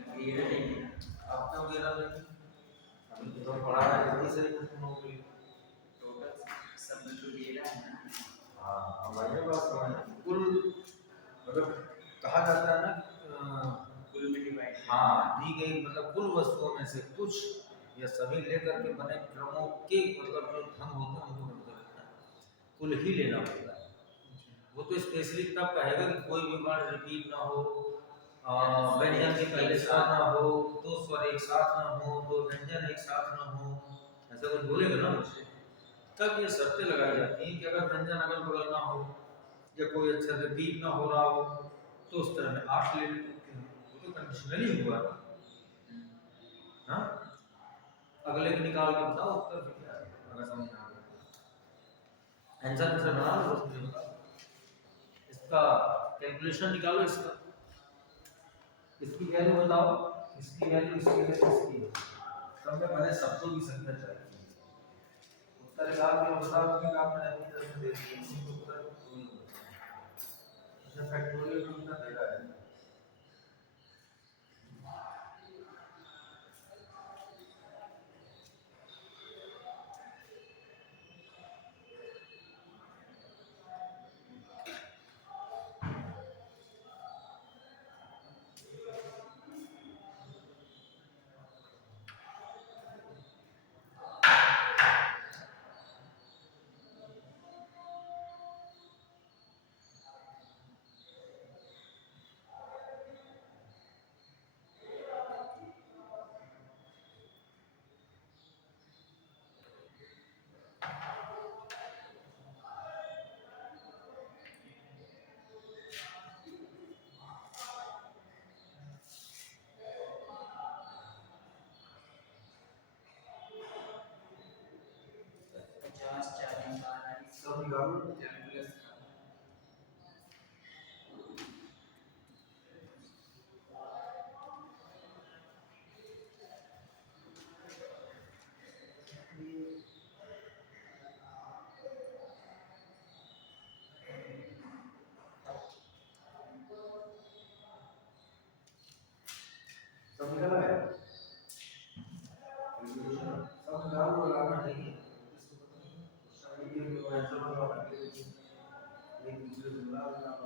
क्लियर है क्या? आप क्यों 11 लेके, अभी तो पढ़ा है जल्दी से खत्म हो गई। टोटल सब मिलकर 11 है ना? हाँ, हमारे पास तो है कुल, मतलब कहा जाता है ना कुल में डिवाइड हाँ दी गई, मतलब कुल वस्तुओं में से कुछ या सभी लेकर के बने क्रमों के, मतलब जो धन होते हैं उनको मतलब कुल ही लेना होता है। वो तो स्पेशली तब कहेगा कि कोई भी वर्ण रिपीट ना हो, व्यंजन के पहले स्वर ना हो, दो स्वर एक साथ ना हो, दो व्यंजन एक साथ ना हो, ऐसा कुछ बोलेगा ना मुझसे, तब ये शर्तें लगाई जाती हैं कि अगर व्यंजन अगल बगल ना हो या कोई अक्षर रिपीट ना हो रहा हो तो उस तरह में 8 ले लेते हैं। वो तो कंडीशनली हुआ ना। हाँ, अगले को निकाल के बताओ उत्तर फिर क्या है, अगर समझ में आ गया आंसर आंसर बना लो, बस मुझे बताओ इसका कैलकुलेशन निकालो, इसका इसकी वैल्यू बताओ, इसकी वैल्यू, इसकी वैल्यू, इसकी सब में बने शब्दों की संख्या चाहिए। उत्तर निकाल के बताओ कि आपने अपनी तरफ से दे दिया उत्तर, अच्छा फैक्टोरियल में उत्तर दे रहा है। पचास 40 40 सब निकालो। कैलकुलस का सब निकला है, सब निकालो, लगाना नहीं है, ये आंसर बताओ, एक दूसरे से मिला देना।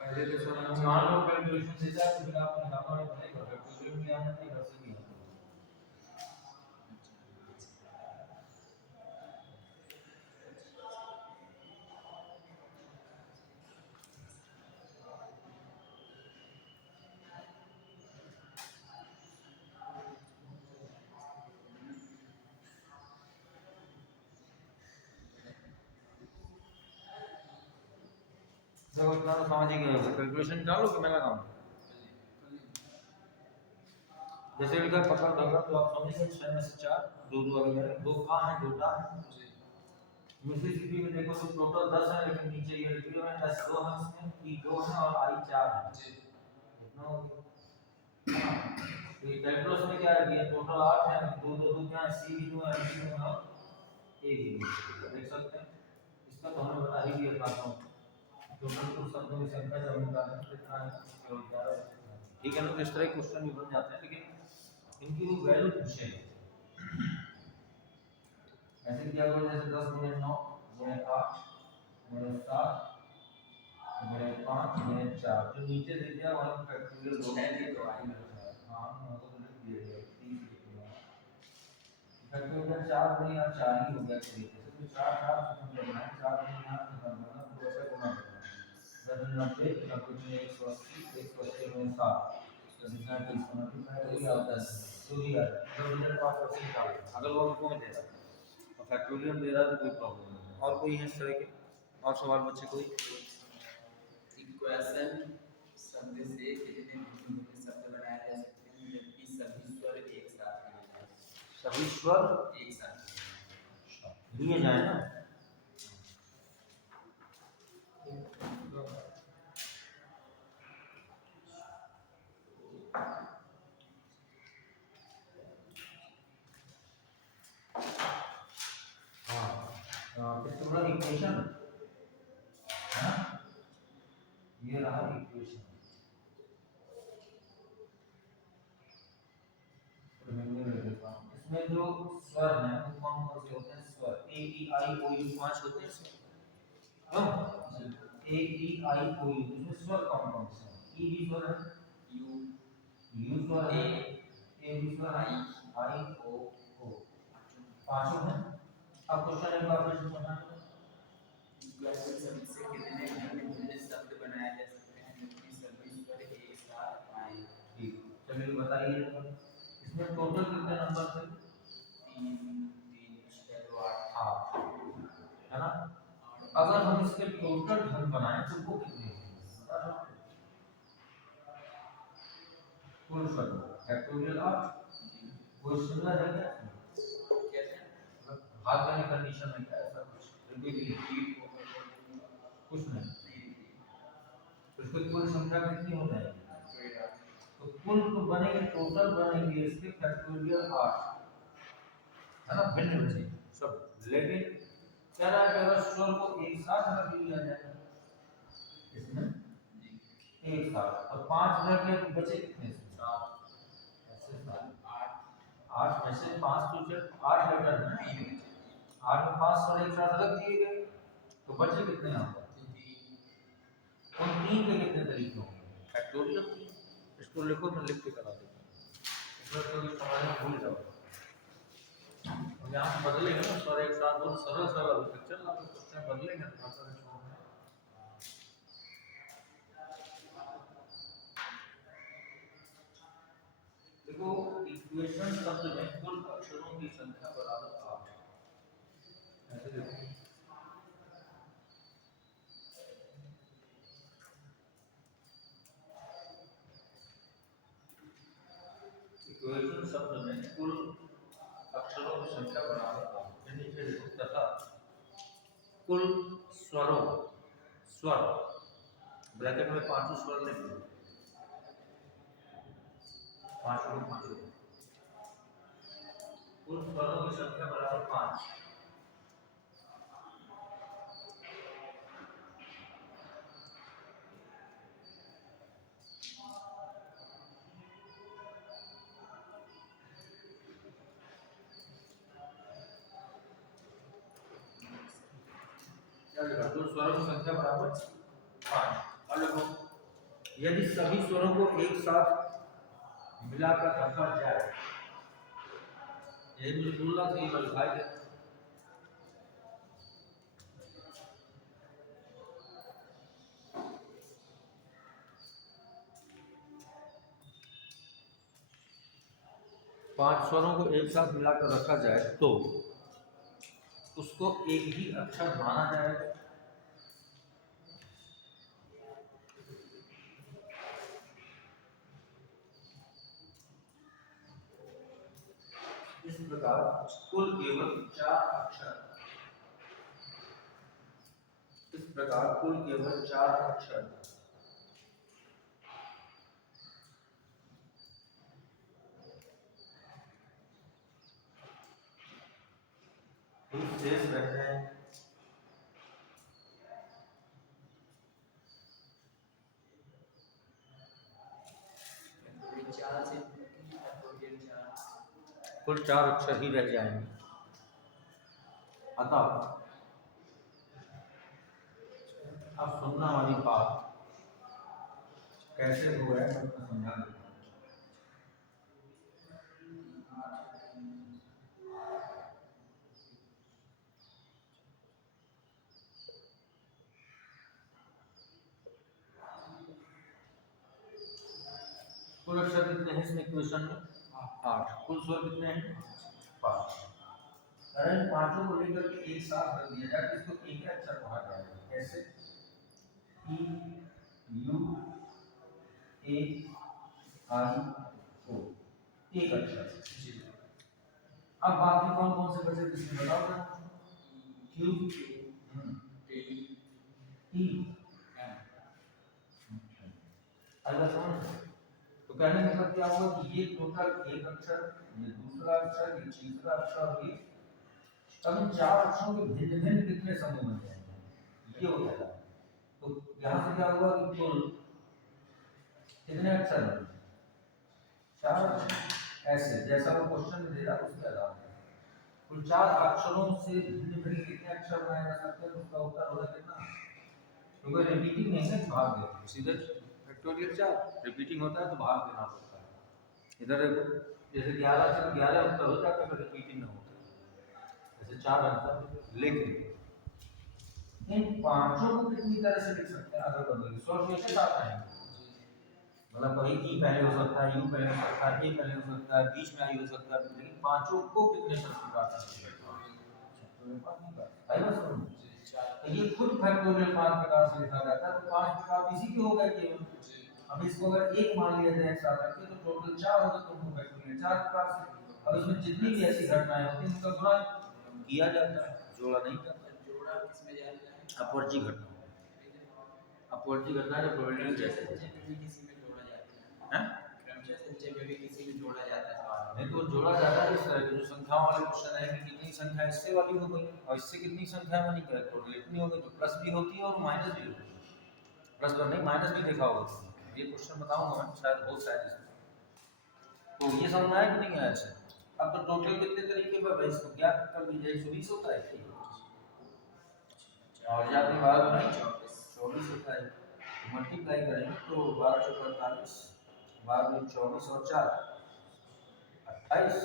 पहले तो सर मान लो कैलकुलेशन देता है तो फिर आप निकालना नहीं पड़ेगा, कैलकुलेशन भी आना चाहिए, वैसे भी आना देखो इतना तो समझ ही गए होगे, कैलकुलेशन निकालो कि मैं लगाऊं। जैसे लिखा पकड़ लगा तो आप समझिए 6 में से 4 2 2 वगैरह, दो कहाँ है, डोटा है। मिसिसिपी में देखो तो टोटल 10 है, लेकिन नीचे ये लिखे हुए हैं S2 है, इसमें E2 है और I4 है। इतना हो गया। तो ये कैलकुलस में क्या है, ये टोटल 8 है, 2 2 2 क्या है, C भी 2 है, B भी 2 है, A भी 2 है। देख सकते हैं, इसका तो हमें बता ही दिया था। टोटल कुल शब्दों की संख्या जब निकालें तो कितना है, केवल 11। ठीक है ना, तो इस तरह के क्वेश्चन भी बन जाते हैं, लेकिन इनकी वो वैल्यू पूछे ऐसे क्या करो, जैसे 10 गुणे 9 गुणे 8 गुणे 7 गुणे 5 गुणे 4, जो नीचे दे दिया वहां फैक्टोरियल दो है, ये तो आई हां हम तो लिख दिए थे 30 लिखना फैक्टोरियल 4 गुणे और 4 ही हो गया तरीके से, तो 4 4 खत्म करना है, 4 गुणे 8 खत्म करना, तो ऐसे गुणा करना है 10 90 90 गुणे 180 180 गुणे 7 तो कितना 30 गुना तो ये आता है, तो ये तो रिजल्ट आप ऐसे निकाल, अगर वो हमको दे रहा है तो फैक्टोरियल दे रहा है तो कोई प्रॉब्लम नहीं। और कोई है इस तरह के और सवाल बच्चे कोई? इक्वेशन शब्द से कितने भिन्न शब्द बनाए जा सकते हैं जबकि सभी स्वर एक साथ लिए जाए, सभी स्वर एक साथ लिए जाए ना। हाँ इक्वेशन है ना, ये रहा इक्वेशन। इसमें जो स्वर हैं वो कौन कौन से होते हैं, स्वर ए ई आई ओ यू 5 होते हैं इसमें, क्यों ए ई आई ओ यू, इसमें स्वर कौन कौन से हैं, ई भी स्वर है, यू स्वर है, ए भी स्वर है, आई ओ पांचों हैं। अब क्वेश्चन एक बार फिर से पढ़ना, इक्वेशन शब्द से कितने भिन्न भिन्न शब्द बनाए जा सकते हैं जबकि सभी स्वर एक साथ आए। ठीक चलिए बताइए, इसमें टोटल कितने नंबर थे, 3 3 6 2 8 8 है ना। अगर हम इसके टोटल ढंग बनाएं तो वो कितने बता सकते हैं, कुल स्वर फैक्टोरियल 8, कोई सिमिलर है क्या, कैसे भाग वाली कंडीशन में क्या ऐसा कुछ रिपीट कुछ नहीं, तो इसकी कुल संख्या कितनी हो जाएगी, तो कुल तो बनेंगे, टोटल बनेंगे इसके फैक्टोरियल 8 है ना, भिन्न भिन्न सब, लेकिन कह रहा है कि अगर स्वर को एक साथ रख लिया जाए इसमें एक साथ, और 5 रख लिया तो बचे कितने, 7 ऐसे 8 में से 5 तो सिर्फ 8 लेटर है ना, 8 में 5 स्वर एक साथ रख दिए गए तो बचे कितने यहाँ पर, उन 3 के कितने तरीके होंगे, फैक्टोरियल 3, इसको लिखो मैं लिख के करा देता हूँ, इसमें तो समझना भूल जाओ, यहाँ बदलेंगे ना स्वर एक साथ, बहुत सरल सरल अभी तक चल रहा है, क्वेश्चन बदलेंगे थोड़ा सा छोड़ना। देखो इक्वेशन शब्द में कुल अक्षरों की संख्या बराबर 8 ऐसे देखो, इक्वेशन शब्द में कुल अक्षरों की संख्या बराबर 8, नीचे देखो तथा कुल स्वरों, स्वर ब्रैकेट में पांचों स्वर लिखे, पांचों पांचों कुल स्वरों की संख्या बराबर 5, क्या लिखा, कुल स्वरों की संख्या बराबर 5। और लिखो, यदि सभी स्वरों को एक साथ मिलाकर रखा जाए, यही मुझे बोलना था, ये लिखाई दे। पांच स्वरों को एक साथ मिलाकर रखा जाए तो उसको एक ही अक्षर माना जाएगा। इस प्रकार कुल केवल 4 अक्षर, इस प्रकार कुल केवल 4 अक्षर शेष रह जाए। कुल 4 अक्षर ही रह जाएंगे। अतः अब सुनना वाली बात कैसे हुआ है मैं समझा देता हूं। कुल अक्षर कितने हैं इसमें क्वेश्चन में? 8। कुल स्वर कितने हैं? 5। अगर इन पांचों को लेकर के एक साथ रख दिया जाए तो इसको एक ही अक्षर कहा जाएगा। कैसे? ई यू ए आई ओ, एक अक्षर। अब बाकी कौन कौन से बचे इसमें बताओ ना। क्यू टी अगर समझ, तो कहने का मतलब क्या हुआ कि ये टोटल एक अक्षर, ये दूसरा अक्षर, ये तीसरा अक्षर, ये अब इन 4 अक्षरों के भिन्न भिन्न कितने समूह बन जाएंगे, ये हो जाएगा। तो यहाँ से क्या हुआ कि कुल कितने अक्षर बने? 4 अक्षर। ऐसे जैसा वो क्वेश्चन में दे रहा है उसके आधार पर कुल 4 अक्षरों से भिन्न भिन्न कितने अक्षर बनाए जा सकते हैं, उसका उत्तर होगा कितना? क्योंकि रिपीटिंग नहीं है, भाग देते सीधे फैक्टोरियल 4 रिपीटिंग होता है तो भाग देना पड़ता है। इधर जैसे 11 से 11 उत्तर हो जाता है, रिपीटिंग ना होता, जैसे 4 आंसर। लेकिन इन पांचों को कितनी तरह से लिख सकते हैं अगर बदलेंगे, स्वर कैसे साथ आएंगे? मतलब कहीं ई पहले हो सकता है, यू पहले हो सकता है, ए पहले हो सकता है, बीच में आई हो सकता है, लेकिन पांचों को कितने प्रकार से लिख सकते हैं? तो ये खुद फैक्टोरियल 5 प्रकार से लिखा जाता है, तो 5 प्रकार इसी के हो गए केवल। अब इसको अगर एक मान लिया जाए साथ रख के तो टोटल 4 होगा, तो फैक्टोरियल 4 प्रकार से। अब इसमें जितनी भी ऐसी घटनाएं होती हैं उनका गुणा किया जाता है, जोड़ा नहीं करता। जोड़ा किसमें जाता है? अपवर्ती घटना, अपवर्ती घटना जो प्रोबेबिलिटी जैसे किसी में जोड़ा जाता है, क्रमशः संचय में भी किसी में जोड़ा जाता है। नहीं तो जोड़ा जाता है इस तरह के जो संख्याओं वाले क्वेश्चन है कि कितनी संख्या इससे वाली हो गई और इससे कितनी संख्या बनी, टोटल इतनी हो गई, तो प्लस भी होती है और माइनस भी होती है। प्लस पर नहीं, माइनस भी देखा होगा, ये क्वेश्चन बताऊंगा मैं शायद, बहुत शायद इसमें। तो ये समझ आया कि नहीं आया इससे? अब तो टोटल कितने तरीके पर है इसको क्या कर दीजिए, 120 होता है कि और जाते 12 नहीं 24 होता है, मल्टीप्लाई करेंगे तो 12 चौक 48, 12 24 और 4 28,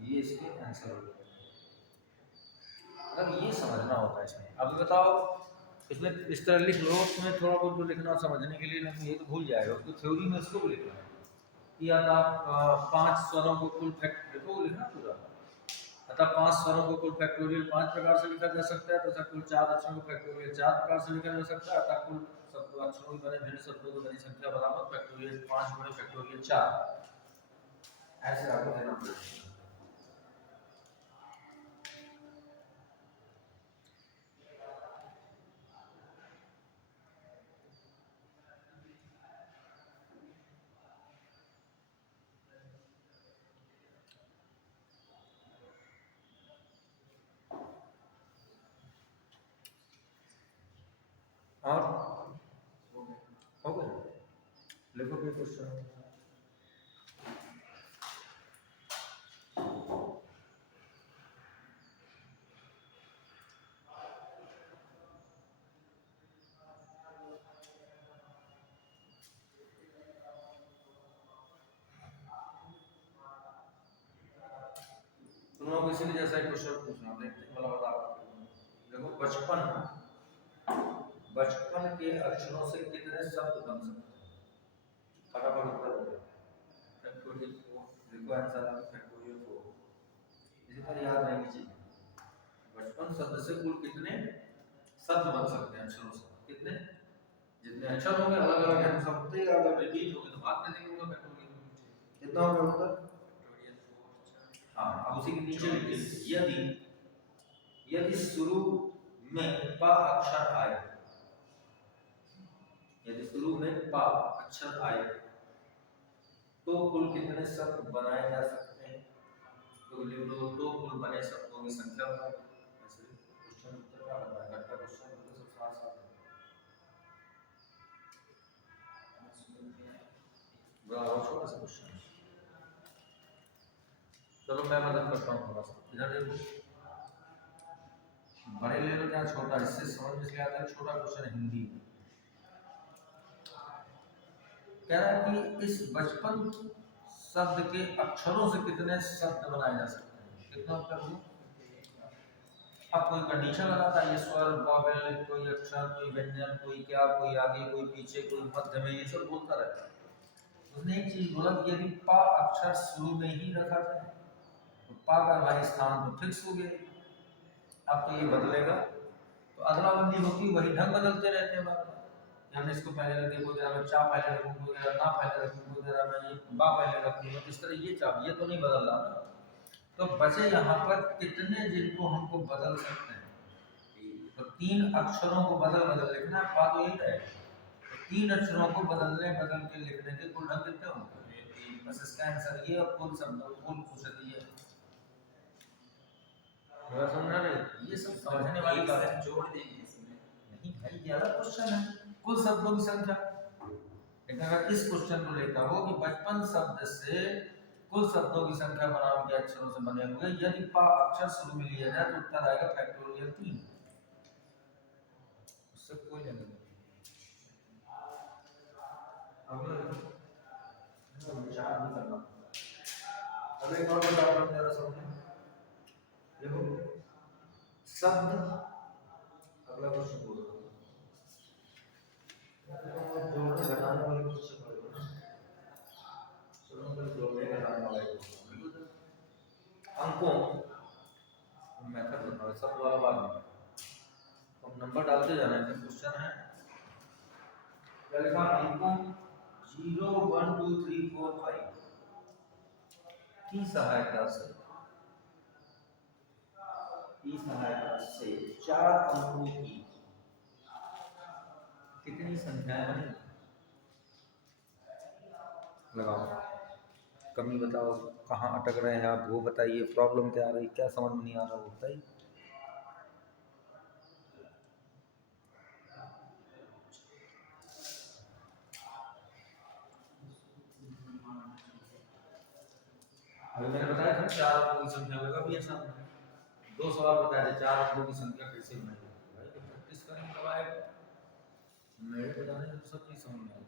ये इसके आंसर हो गए। अगर ये समझना होता है इसमें। अब बताओ इसमें इस तरह लिख लो, तुम्हें थोड़ा बहुत जो लिखना समझने के लिए, नहीं ये तो भूल जाएगा, उसको थ्योरी में इसको भी लिखना है कि अतः 5 स्वरों को कुल देखो लिखना पूरा। अतः 5 स्वरों को कुल फैक्टोरियल 5 प्रकार से लिखा जा सकता है, तथा कुल 4 अक्षरों को फैक्टोरियल 4 प्रकार से लिखा जा सकता है। अतः कुल शब्द अक्षरों की बने भिन्न शब्दों की बनी संख्या बराबर फैक्टोरियल 5 गुणे फैक्टोरियल 4, ऐसे आपको देना पड़ेगा। और हो गया, लिखो कोई क्वेश्चन। आपको इसीलिए जैसा एक क्वेश्चन पूछना, देखते हैं मतलब बता। देखो बचपन के अक्षरों से कितने शब्द बन सकते हैं? फटाफट उत्तर दो। फैक्टोरियल 4, देखो आंसर आ फैक्टोरियल 4। इसी तरह याद रहनी चाहिए, बचपन शब्द से कुल कितने शब्द बन सकते हैं अक्षरों से, कितने? जितने अक्षर होंगे अलग अलग है तो सब तो अगर रिपीट होंगे तो बाद में देखेंगे फैक्टोरियल कितना होगा उत्तर। हाँ, अब उसी के नीचे लिखिए, यदि शुरू में प अक्षर आए, यदि शुरू में प अक्षर आए तो कुल कितने शब्द बनाए जा सकते हैं? तो लिख दो, तो कुल बने शब्दों की संख्या होगी। ऐसे क्वेश्चन उत्तर का बता है, घंटा क्वेश्चन तो सब साथ साथ है। बड़ा और छोटा सा क्वेश्चन। चलो मैं मदद करता हूँ थोड़ा सा, इधर देखो, बड़े ले लो क्या छोटा, इससे समझ में इसलिए आता है छोटा क्वेश्चन हिंदी में। कह रहा है कि इस बचपन शब्द के अक्षरों से कितने शब्द बनाए जा सकते हैं, कितना उत्तर दूं? अब कोई कंडीशन लगाता है, ये स्वर वॉवेल, कोई अक्षर, कोई व्यंजन, कोई क्या, कोई आगे, कोई पीछे, कोई मध्य में, ये सब बोलता रहता है। उसने एक चीज बोला कि यदि पा अक्षर शुरू में ही रखा जाए तो पा का भाई स्थान तो फिक्स हो गया, अब तो ये बदलेगा, तो अदला बदली होती, वही ढंग बदलते रहते हैं बार बार। हमने इसको पहले रख दिया, कोई जरा मैं चा पहले रखूँ, कोई जरा ना पहले रखूँ, कोई जरा मैं ये बा पहले रखूँ, तो इस तरह ये चा, ये तो नहीं बदल रहा ना। तो बचे यहाँ पर कितने जिनको हमको बदल सकते हैं? तो 3 अक्षरों को बदल बदल लिखना, पा तो यही है, तो 3 अक्षरों को बदल के लिखने के कुल ढंग कितने होंगे? बस इसका आंसर ये, और कुल शब्दों कुल पूछ दिए। समझ रहे, ये सब समझने वाली बात है, जोड़ देंगे इसमें। नहीं भाई, ये अलग क्वेश्चन है, कुल शब्दों की संख्या। लेकिन अगर इस क्वेश्चन को लेता हो कि बचपन शब्द से कुल शब्दों की संख्या बनाम के अक्षरों से बने हुए यदि पा अक्षर शुरू में लिया जाए तो उत्तर आएगा फैक्टोरियल 3। उससे कोई लेना नहीं। अब विचार नहीं करना। अब एक और बताओ जरा समझो, देखो शब्द, अगला क्वेश्चन बोलो, जोड़ने घटाने वाले क्वेश्चन बोलो ना, चलो फिर जोड़ने घटाने वाले अंकों मेथड बनाओ, सब वाला बात नहीं, तो नंबर डालते जाना है। क्वेश्चन है क्या लिखा, अंकों 0 1 2 3 4 5 की सहायता से 4 अंकों की कितनी संख्याएं बनी? लगाओ, कमी बताओ, कहाँ अटक रहे हैं आप, वो बताइए, प्रॉब्लम क्या आ रही, क्या समझ में नहीं आ रहा वो बताइए। अभी मैंने बताया था 4 अंकों की संख्या लगा भी ऐसा, 2 सवाल बताए थे 4 अंकों की संख्या कैसे बनाई, भाई तो प्रैक्टिस करेंगे तब आएगा, मेरे बताने से सब चीज समझ में आएगी।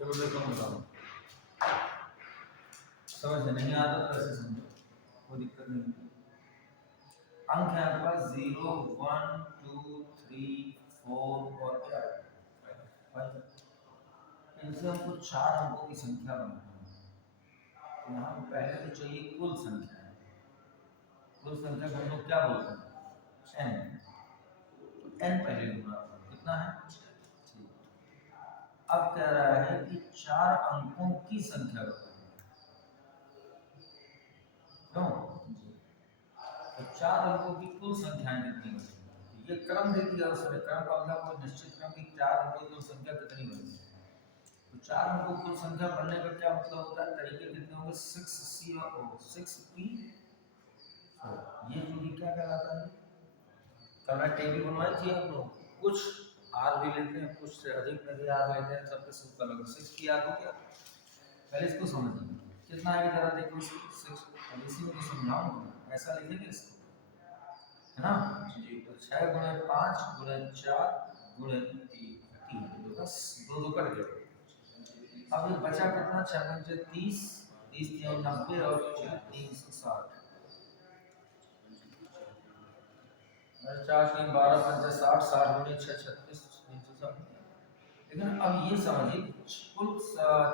चलो देखो बताओ, समझ में नहीं आता तो ऐसे समझो, कोई दिक्कत नहीं। अंक है आपके पास 0 1 2 3 4 और क्या 5। इनसे हमको 4 अंकों की संख्या बनानी है। तो यहाँ पहले तो चाहिए कुल संख्या। कुल संख्या को हम लोग क्या बोलते हैं? n। तो n पहले ढूंढना कितना है? अब कह रहा है कि 4 अंकों की संख्या बताओ। क्यों? तो 4 अंकों की कुल संख्याएं कितनी बनेगी? ये क्रम दे दिया उसने, क्रम का मतलब कोई निश्चित क्रम की 4 अंकों की कुल संख्या कितनी बनेगी। तो 4 अंकों की कुल संख्या बनने का क्या मतलब होता है? तरीके कितने होंगे? 6c और 6p। ये जोड़ी क्या कहलाता है? कल मैं टेबल बनवाई थी हम लोग, कुछ आर भी लेते हैं, कुछ से अधिक में भी आर लेते हैं, सबके सब का अलग 6 की आर हो गया। पहले इसको समझिए कितना है, जरा देखो इसको 6। अब इसी में तो समझाऊंगा, ऐसा लिखेंगे इसको, है ना जी। तो 6 गुणे 5 गुणे 4 गुणे 3 तो बस 2 2 कट गए। अब ये बचा कितना? 6 पंचे 30, 30 3 90 और 360। 4 3 12 पंचे 60, 60 गुणे 6 36, 360। लेकिन अब ये समझिए कुल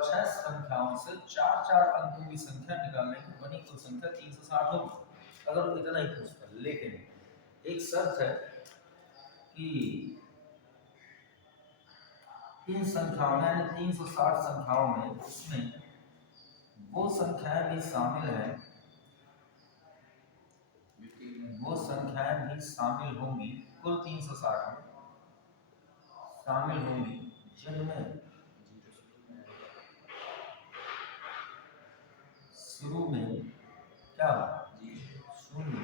6 संख्याओं से 4 4 अंकों की संख्या निकालने की बनी कुल संख्या 360 होगी अगर वो इतना ही पूछता। लेकिन एक शर्त है कि इन संख्याओं में यानी 360 संख्याओं में इसमें वो संख्याएं भी शामिल है, वो संख्याएं भी शामिल होंगी कुल 360 में शामिल होंगी जिनमें शुरू में क्या शून्य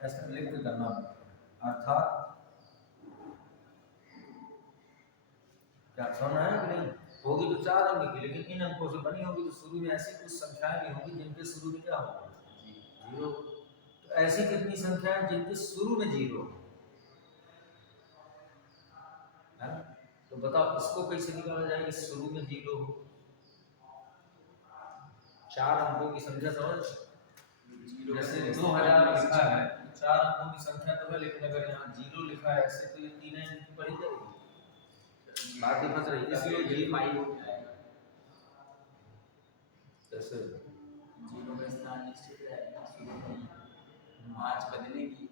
ऐसा लिख के करना, अर्थात क्या समझ आया कि नहीं? होगी तो 4 अंक की, लेकिन इन अंकों से बनी होगी तो शुरू में ऐसी कुछ संख्याएं भी होंगी जिनके शुरू में क्या होगा? 0। तो ऐसी कितनी संख्याएं जिनके शुरू में 0 है? तो बताओ इसको कैसे निकाला जाएगा? शुरू में 0 हो, 4 अंकों की संख्या समझ, जैसे 2000 लिखा है 4 अंकों की संख्या तो है, लेकिन अगर यहाँ 0 लिखा है ऐसे तो ये 3 अंक की पढ़ी जाएगी, बात ही फंस रही है। इसलिए ये 5 हो जाएगा। कैसे 0 का स्थान निश्चित रहेगा, शुरू में 5 बदलेगी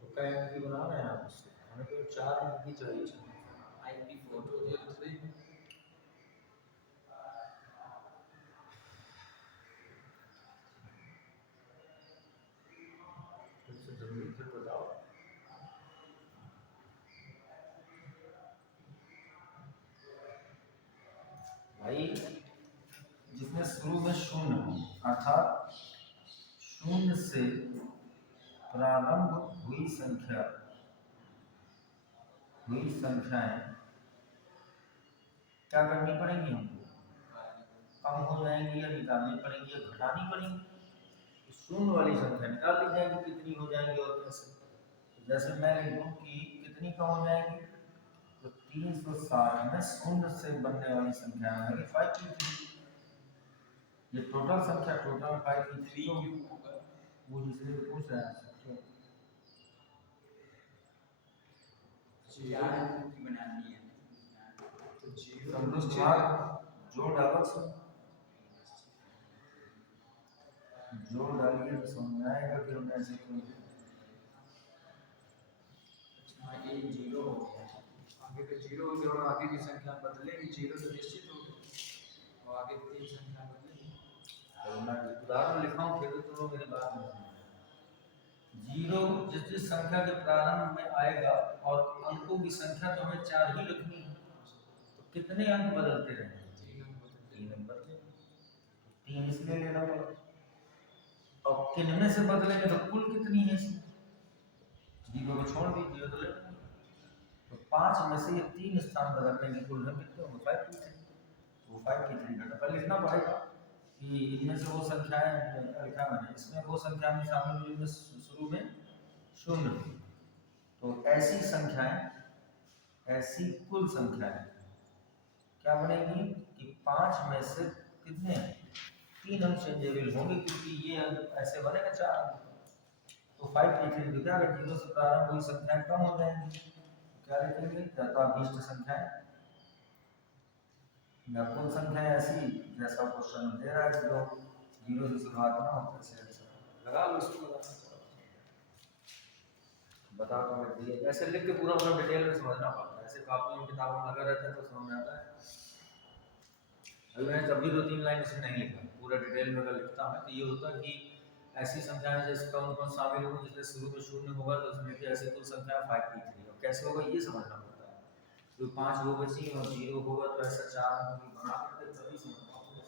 तो कई अंक की बना रहे हैं आप उससे, हमें तो 4 अंक की चाहिए। IP फोटो जो दूसरी जरूरी फिर बताओ। भाई जिसमें शुरू में 0 हो, अर्थात 0 से प्रारंभ हुई संख्याएं क्या करनी पड़ेंगी हमको? कम हो जाएंगी या निकालनी पड़ेंगी या घटानी पड़ेंगी? शून्य वाली संख्या निकाल ली जाएगी कितनी हो जाएंगी और कैसे। तो जैसे मैं लिख दूं कि कितनी कम हो जाएगी, तो 360 में शून्य से बनने वाली संख्या है 5 की 3। ये टोटल संख्या टोटल 5 की 3 होगा, वो इसलिए पूछ रहा है। क्या बनानी है तो 0 जोड़ डालो, जोड़ डालिए तो समझ आएगा कि हम ऐसे क्यों। ये 0 हो गया, आगे का 0 हो गया और आगे की संख्या बदलेगी, 0 से निश्चित हो गई और आगे 3 संख्या बदलेगी। तो मैं उदाहरण लिखा हूँ फिर तो लोग मेरी बात नहीं सुनेंगे। 0 जिस संख्या के प्रारंभ में आएगा और अंकों की संख्या तो हमें 4 ही रखनी है, तो कितने अंक बदलते रहेंगे? 3 अंक बदलेंगे, 3 इसलिए लेना पड़ा। और किनमें से बदलेंगे तो कुल कितनी है? 0 को छोड़ दीजिए बदले, तो 5 में से ये 3 स्थान बदलने की कुल है कितने होंगे? 5 की 3। वो 5 की 3 घटा पर लिखना पड़ेगा कि इनमें से वो संख्याएं लिखा मैंने, इसमें वो संख्या में शामिल हुई जिनमें शुरू में 0 थी, तो ऐसी संख्याएं, ऐसी कुल संख्याएं क्या बनेगी कि 5 में से कितने 3 अनचेंजेबल होंगे, क्योंकि ये ऐसे बनेगा 4। तो 5 लिखेंगे तो क्या होगा, 0 से प्रारंभ हुई संख्याएं कम हो जाएंगी। क्या लिखेंगे, या तो अभीष्ट संख्याएं या कुल संख्याएं ऐसी जैसा क्वेश्चन दे रहा है, जो 0 से शुरुआत ना हो। ऐसे लगा लो इसको, बता तो मैं दिए ऐसे लिख के पूरा पूरा डिटेल में समझना पड़ता है। ऐसे कॉपी में किताबों में लगा रहता है तो समझ में आता है। अभी मैंने तब भी 2-3 लाइन उसमें नहीं लिखा, पूरा डिटेल में अगर लिखता हूँ तो ये होता है कि ऐसी संख्याएं जैसे कौन कौन शामिल होगी, जिसमें शुरू में 0 होगा तो उसमें कि ऐसे कुल संख्या 5 और कैसे होगा ये समझना पड़ता है। तो 5 वो बची और 0 होगा तो ऐसा 4 अंकों की बना करके तभी समझ पाओगे।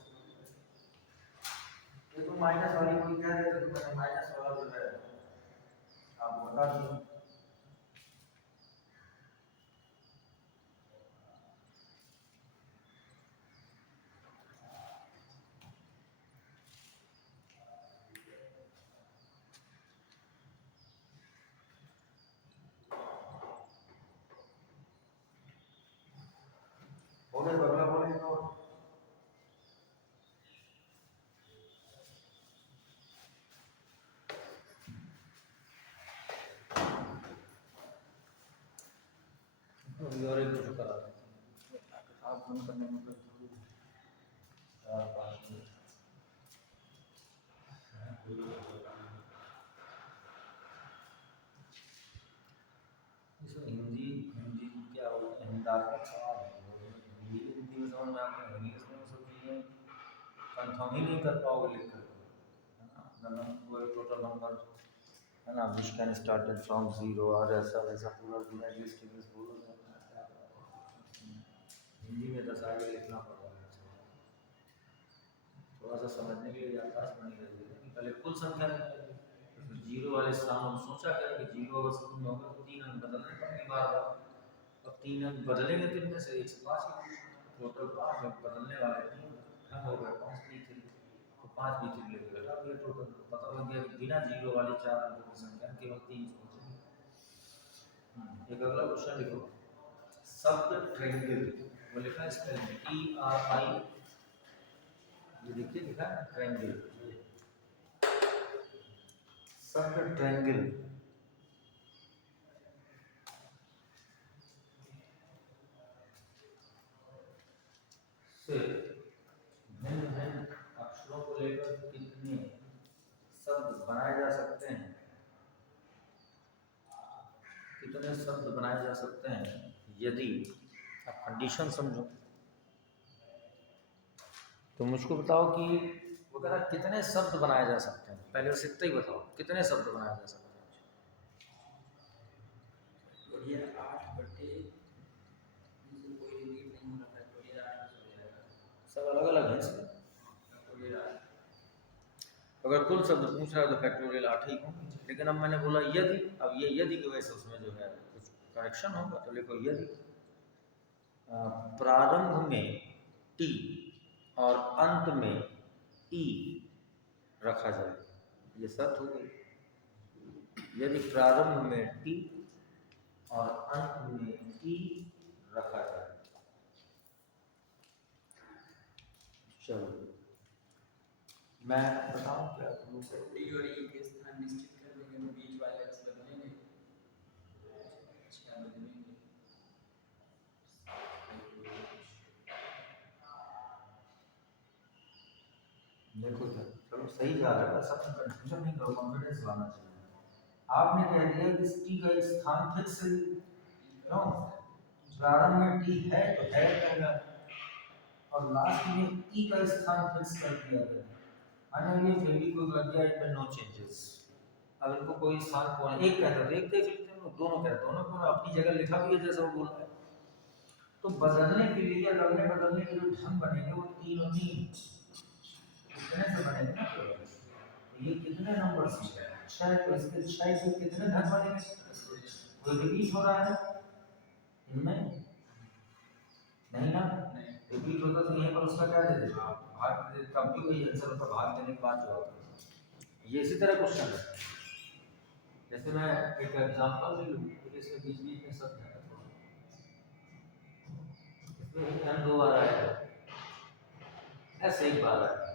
ये तो माइनस वाली कोई क्या रहता है, तो मैंने माइनस वाला जो है आपको बता दिया। हो गया, अगला बोले तो और एक कुछ करा आप बंद करने में हिंदी हिंदी क्या बोलते हैं, हिंदात्मक सवाल है। हिंदी हिंदी में समझ में आता है, इंग्लिश में सब चीज़ें कंफर्म ही नहीं कर पाओगे लिख कर, है ना। टोटल नंबर है ना, विच कैन स्टार्टेड फ्रॉम 0 और ऐसा वैसा पूरा पूरा लिस्ट बोलो। हिंदी में 10 आगे लिखना पड़ता है, थोड़ा सा समझने के लिए आकाश बनी रहती है कि पहले कुल संख्या निकालिए, तो 0 वाले स्थान हम सोचा क्या कि 0 अगर शुरू में होगा तो 3 अंक बदलने पड़ेंगे बार बार। अब 3 अंक बदलेंगे तो इनमें से 1 से 5 टोटल 5 अंक बदलने वाले 3 अंक हो गए 5 B3, तो 5 B3 लेके घटा दिया टोटल, पता लग गया कि बिना 0 वाले 4 अंकों की संख्या केवल 3 बचेगी। एक अगला क्वेश्चन लिखो, शब्द ट्रायंगल, वो लिखा है स्पेलिंग TRI, ये देखिए लिखा है ट्रायंगल, शब्द ट्रायंगल से भिन्न भिन्न अक्षरों को लेकर कितने शब्द बनाए जा सकते हैं, कितने शब्द बनाए जा सकते हैं यदि आप कंडीशन समझो। तो मुझको बताओ कि वो कह रहा कितने शब्द बनाए जा सकते हैं, पहले उसे इतना ही बताओ कितने शब्द बनाए जा सकते हैं। ये 8/3 कोई रिपीट नहीं हो रहा है, तो ये 8 हो जाएगा। सब अलग अलग है इसमें। अगर कुल शब्द पूछ रहा है तो फैक्टोरियल 8 ही होंगे, लेकिन अब मैंने बोला यदि, अब ये यदि की वजह से उसमें जो है कुछ करेक्शन होगा, तो लिखो यदि प्रारंभ में T और अंत में E रखा जाए, ये शर्त हो गई। यदि प्रारंभ में T और अंत में E रखा जाए, चलो मैं बताऊं क्या तुम से, T और E के स्थान निश्चित कर देंगे, तो बीच वाले अक्ष बदलेंगे, क्या बदलेंगे, देखो क्या, चलो सही जा रहा है, सब कंफ्यूजन नहीं करो, कॉन्फिडेंस लाना चाहिए। आपने कह दिया कि टी का स्थान फिक्स है, क्यों, प्रारंभ में टी है तो है कहेगा, और लास्ट में ई का स्थान फिक्स कर दिया गया, अन्य फिर भी कोई लग गया इसमें नो चेंजेस। अब इनको कोई स्थान कौन है, एक कहता है एक देख लेते हैं, दोनों कहते हैं दोनों को अपनी जगह लिखा भी है जैसा वो बोल रहा है। तो बदलने के लिए लगने बदलने के जो ढंग बनेंगे वो 3 और 3 कितने से बनेंगे ना, ये कितने नंबर से 6, तो इसके 6 से कितने ढंग बनेंगे, कोई रिपीट हो रहा है इनमें नहीं ना, रिपीट होता तो यहीं पर उसका क्या दे देते भाग, तब भी वही आंसर होता, भाग देने के बाद जो होता। ये इसी तरह क्वेश्चन है, जैसे मैं एक एग्जांपल ले लूँ तो इसके बीच बीच में सब है थोड़ा, इसमें n 2 बार आएगा, s एक बार आएगा,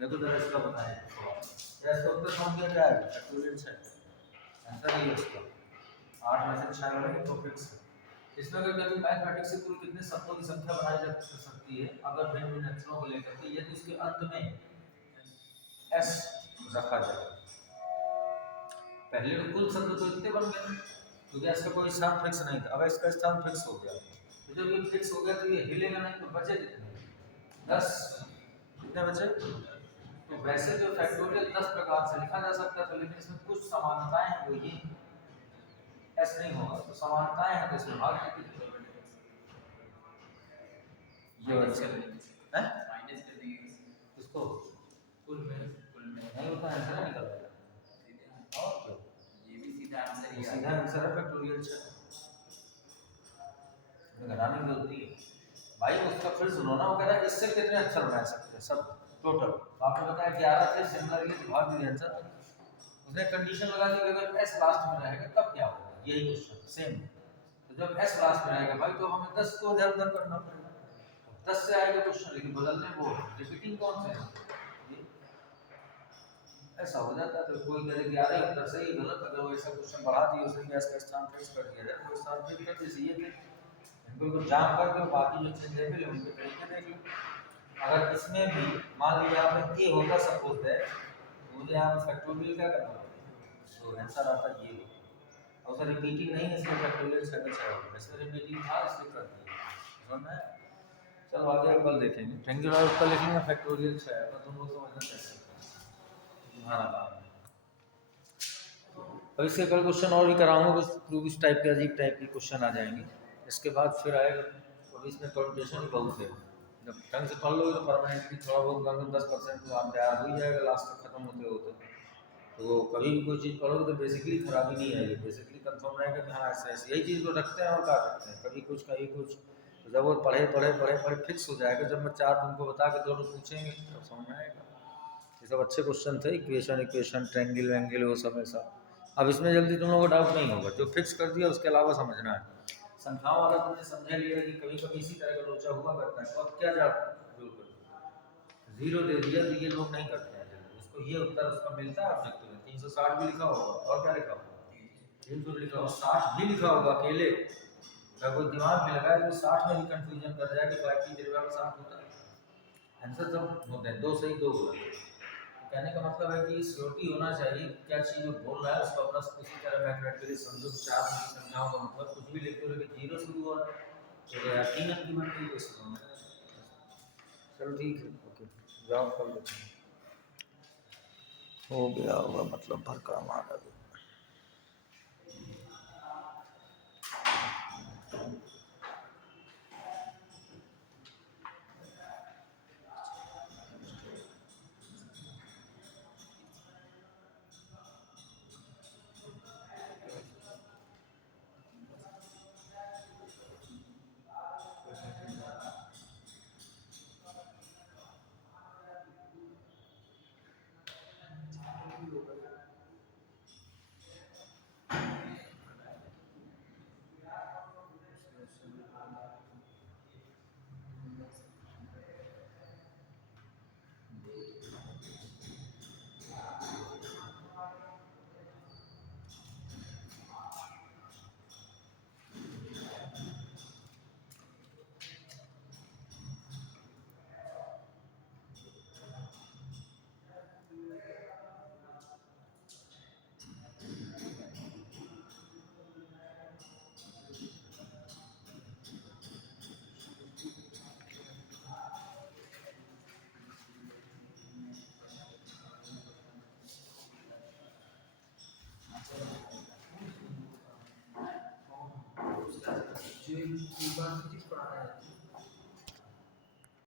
देखो जरा इसका बताएं s का उत्तर कौन क्या है फैक्टोरियल 6, आंसर ये इसका 8 में से 6 बनेंगे तो फिक्स है। इसमें अगर कभी मैथमेटिक्स से कुल कितने शब्दों की संख्या बनाई जा सकती है अगर भिन्न भिन्न अक्षरों को लेकर के, यदि उसके अंत में s रखा जाए। पहले तो कुल शब्द तो इतने बन गए क्योंकि इसका कोई स्थान फिक्स नहीं था, अब इसका स्थान फिक्स हो गया, तो जब ये फिक्स हो गया तो ये हिलेगा नहीं, तो बचे कितने 10, कितने बचे। तो वैसे जो फैक्टोरियल 10 प्रकार से लिखा जा सकता था, लेकिन इसमें कुछ समानताएं हैं, वो ये s नहीं होगा, तो समानताएं हैं तो इसमें भाग कितने ये माइनस है कर देंगे इसको कुल में नहीं होता है, ऐसा नहीं निकलता और क्या, ये भी सीधा आंसर ही सीधा आंसर है फैक्टोरियल 6, घटाने की जरूरत नहीं है भाई। उसका फिर सुनो ना, वो कह रहा है इससे कितने अक्षर बना सकते हैं सब टोटल, तो आपने बताया 11 थे, सिमिलरली भाग दीजिए आंसर। उसने कंडीशन लगा दी कि अगर s लास्ट में रहेगा तब क्या होगा, यही क्वेश्चन सेम। तो जब s लास्ट में रहेगा भाई तो हमें 10 को इधर उधर करना पड़ेगा, 10 से आएगा क्वेश्चन, लेकिन बदलने वो रिपीटिंग कौन से है, ऐसा हो जाता है। तो कोई कहे 11 उत्तर सही गलत, अगर वो ऐसा क्वेश्चन बढ़ा दिया उसने गैस का स्थान फिक्स कर दिया जाए तो स्थान फिक्स करते चाहिए थे, इनको को जाम कर दो, बाकी जो चीज है भी उनके तरीके देख लो। अगर इसमें भी मान लीजिए आपने a होगा सपोज है, मुझे आप फैक्टोरियल क्या करना पड़ेगा, तो आंसर आता ये हो, और सर रिपीटिंग नहीं है इसलिए फैक्टोरियल 6 का 6 होगा, इसमें रिपीटिंग था इसलिए कर दिया, समझ में आया। चलो आगे कल देखेंगे, ट्रायंगुलर उत्तर लिखेंगे फैक्टोरियल 6 है, तो तुम लोग समझना कैसे तुम्हारा काम है। अब इसके कल क्वेश्चन और भी कराऊंगा, कुछ प्रूफ इस टाइप के अजीब टाइप के क्वेश्चन आ जाएंगे, इसके बाद फिर आएगा। तो इसमें परमुटेशन ही बहुत है, जब ढंग से पढ़ लोगे तो परमानेंटली थोड़ा बहुत कम 10% तो आप तैयार हो ही जाएगा लास्ट तक खत्म होते होते। तो कभी भी कोई चीज़ पढ़ोगे तो बेसिकली खराबी नहीं आएगी, बेसिकली कंफर्म रहेगा कि हाँ ऐसे ऐसे यही चीज़ को रखते हैं और क्या करते हैं, कभी कुछ कभी कुछ। तो जब वो पढ़े पढ़े पढ़े पढ़े फिक्स हो जाएगा, जब मैं 4 तुमको बता के दोनों पूछेंगे तो समझ में आएगा। ये सब अच्छे क्वेश्चन थे, इक्वेशन ट्रायंगल वैंगल वो सब ऐसा। अब इसमें जल्दी तुम लोगों को डाउट नहीं होगा, जो फिक्स कर दिया उसके अलावा समझना है। संख्याओं वाला तुमने समझा लिया कि कभी कभी इसी तरह का लोचा हुआ करता है, तो अब क्या जरूर करो, 0 दे दिया तो ये लोग नहीं करते हैं जल्दी, उसको ये उत्तर उसका मिलता है ऑब्जेक्टिव में 360 भी लिखा होगा, और क्या लिखा होगा 300 लिखा होगा, 60 भी लिखा होगा अकेले। अगर कोई दिमाग में लगाए तो 60 में भी कंफ्यूजन कर जाए कि 5 की जगह 60 होता है, आंसर सब होते हैं 2 सही 2 गलत। कहने का मतलब है कि श्योरिटी होना चाहिए क्या चीज़ बोल रहा है उसको अपना उसी तरह मैथमेटिकली समझो। 4 संख्याओं का मतलब कुछ भी लिखते हो लेकिन 0 शुरू हो रहा है तो यार 3 अंक की बन गई तो इसको चलो ठीक है, ओके जाओ कल देखेंगे। हो गया होगा मतलब भर काम आ रहा है। जो एक बार फिजिक्स पढ़ाया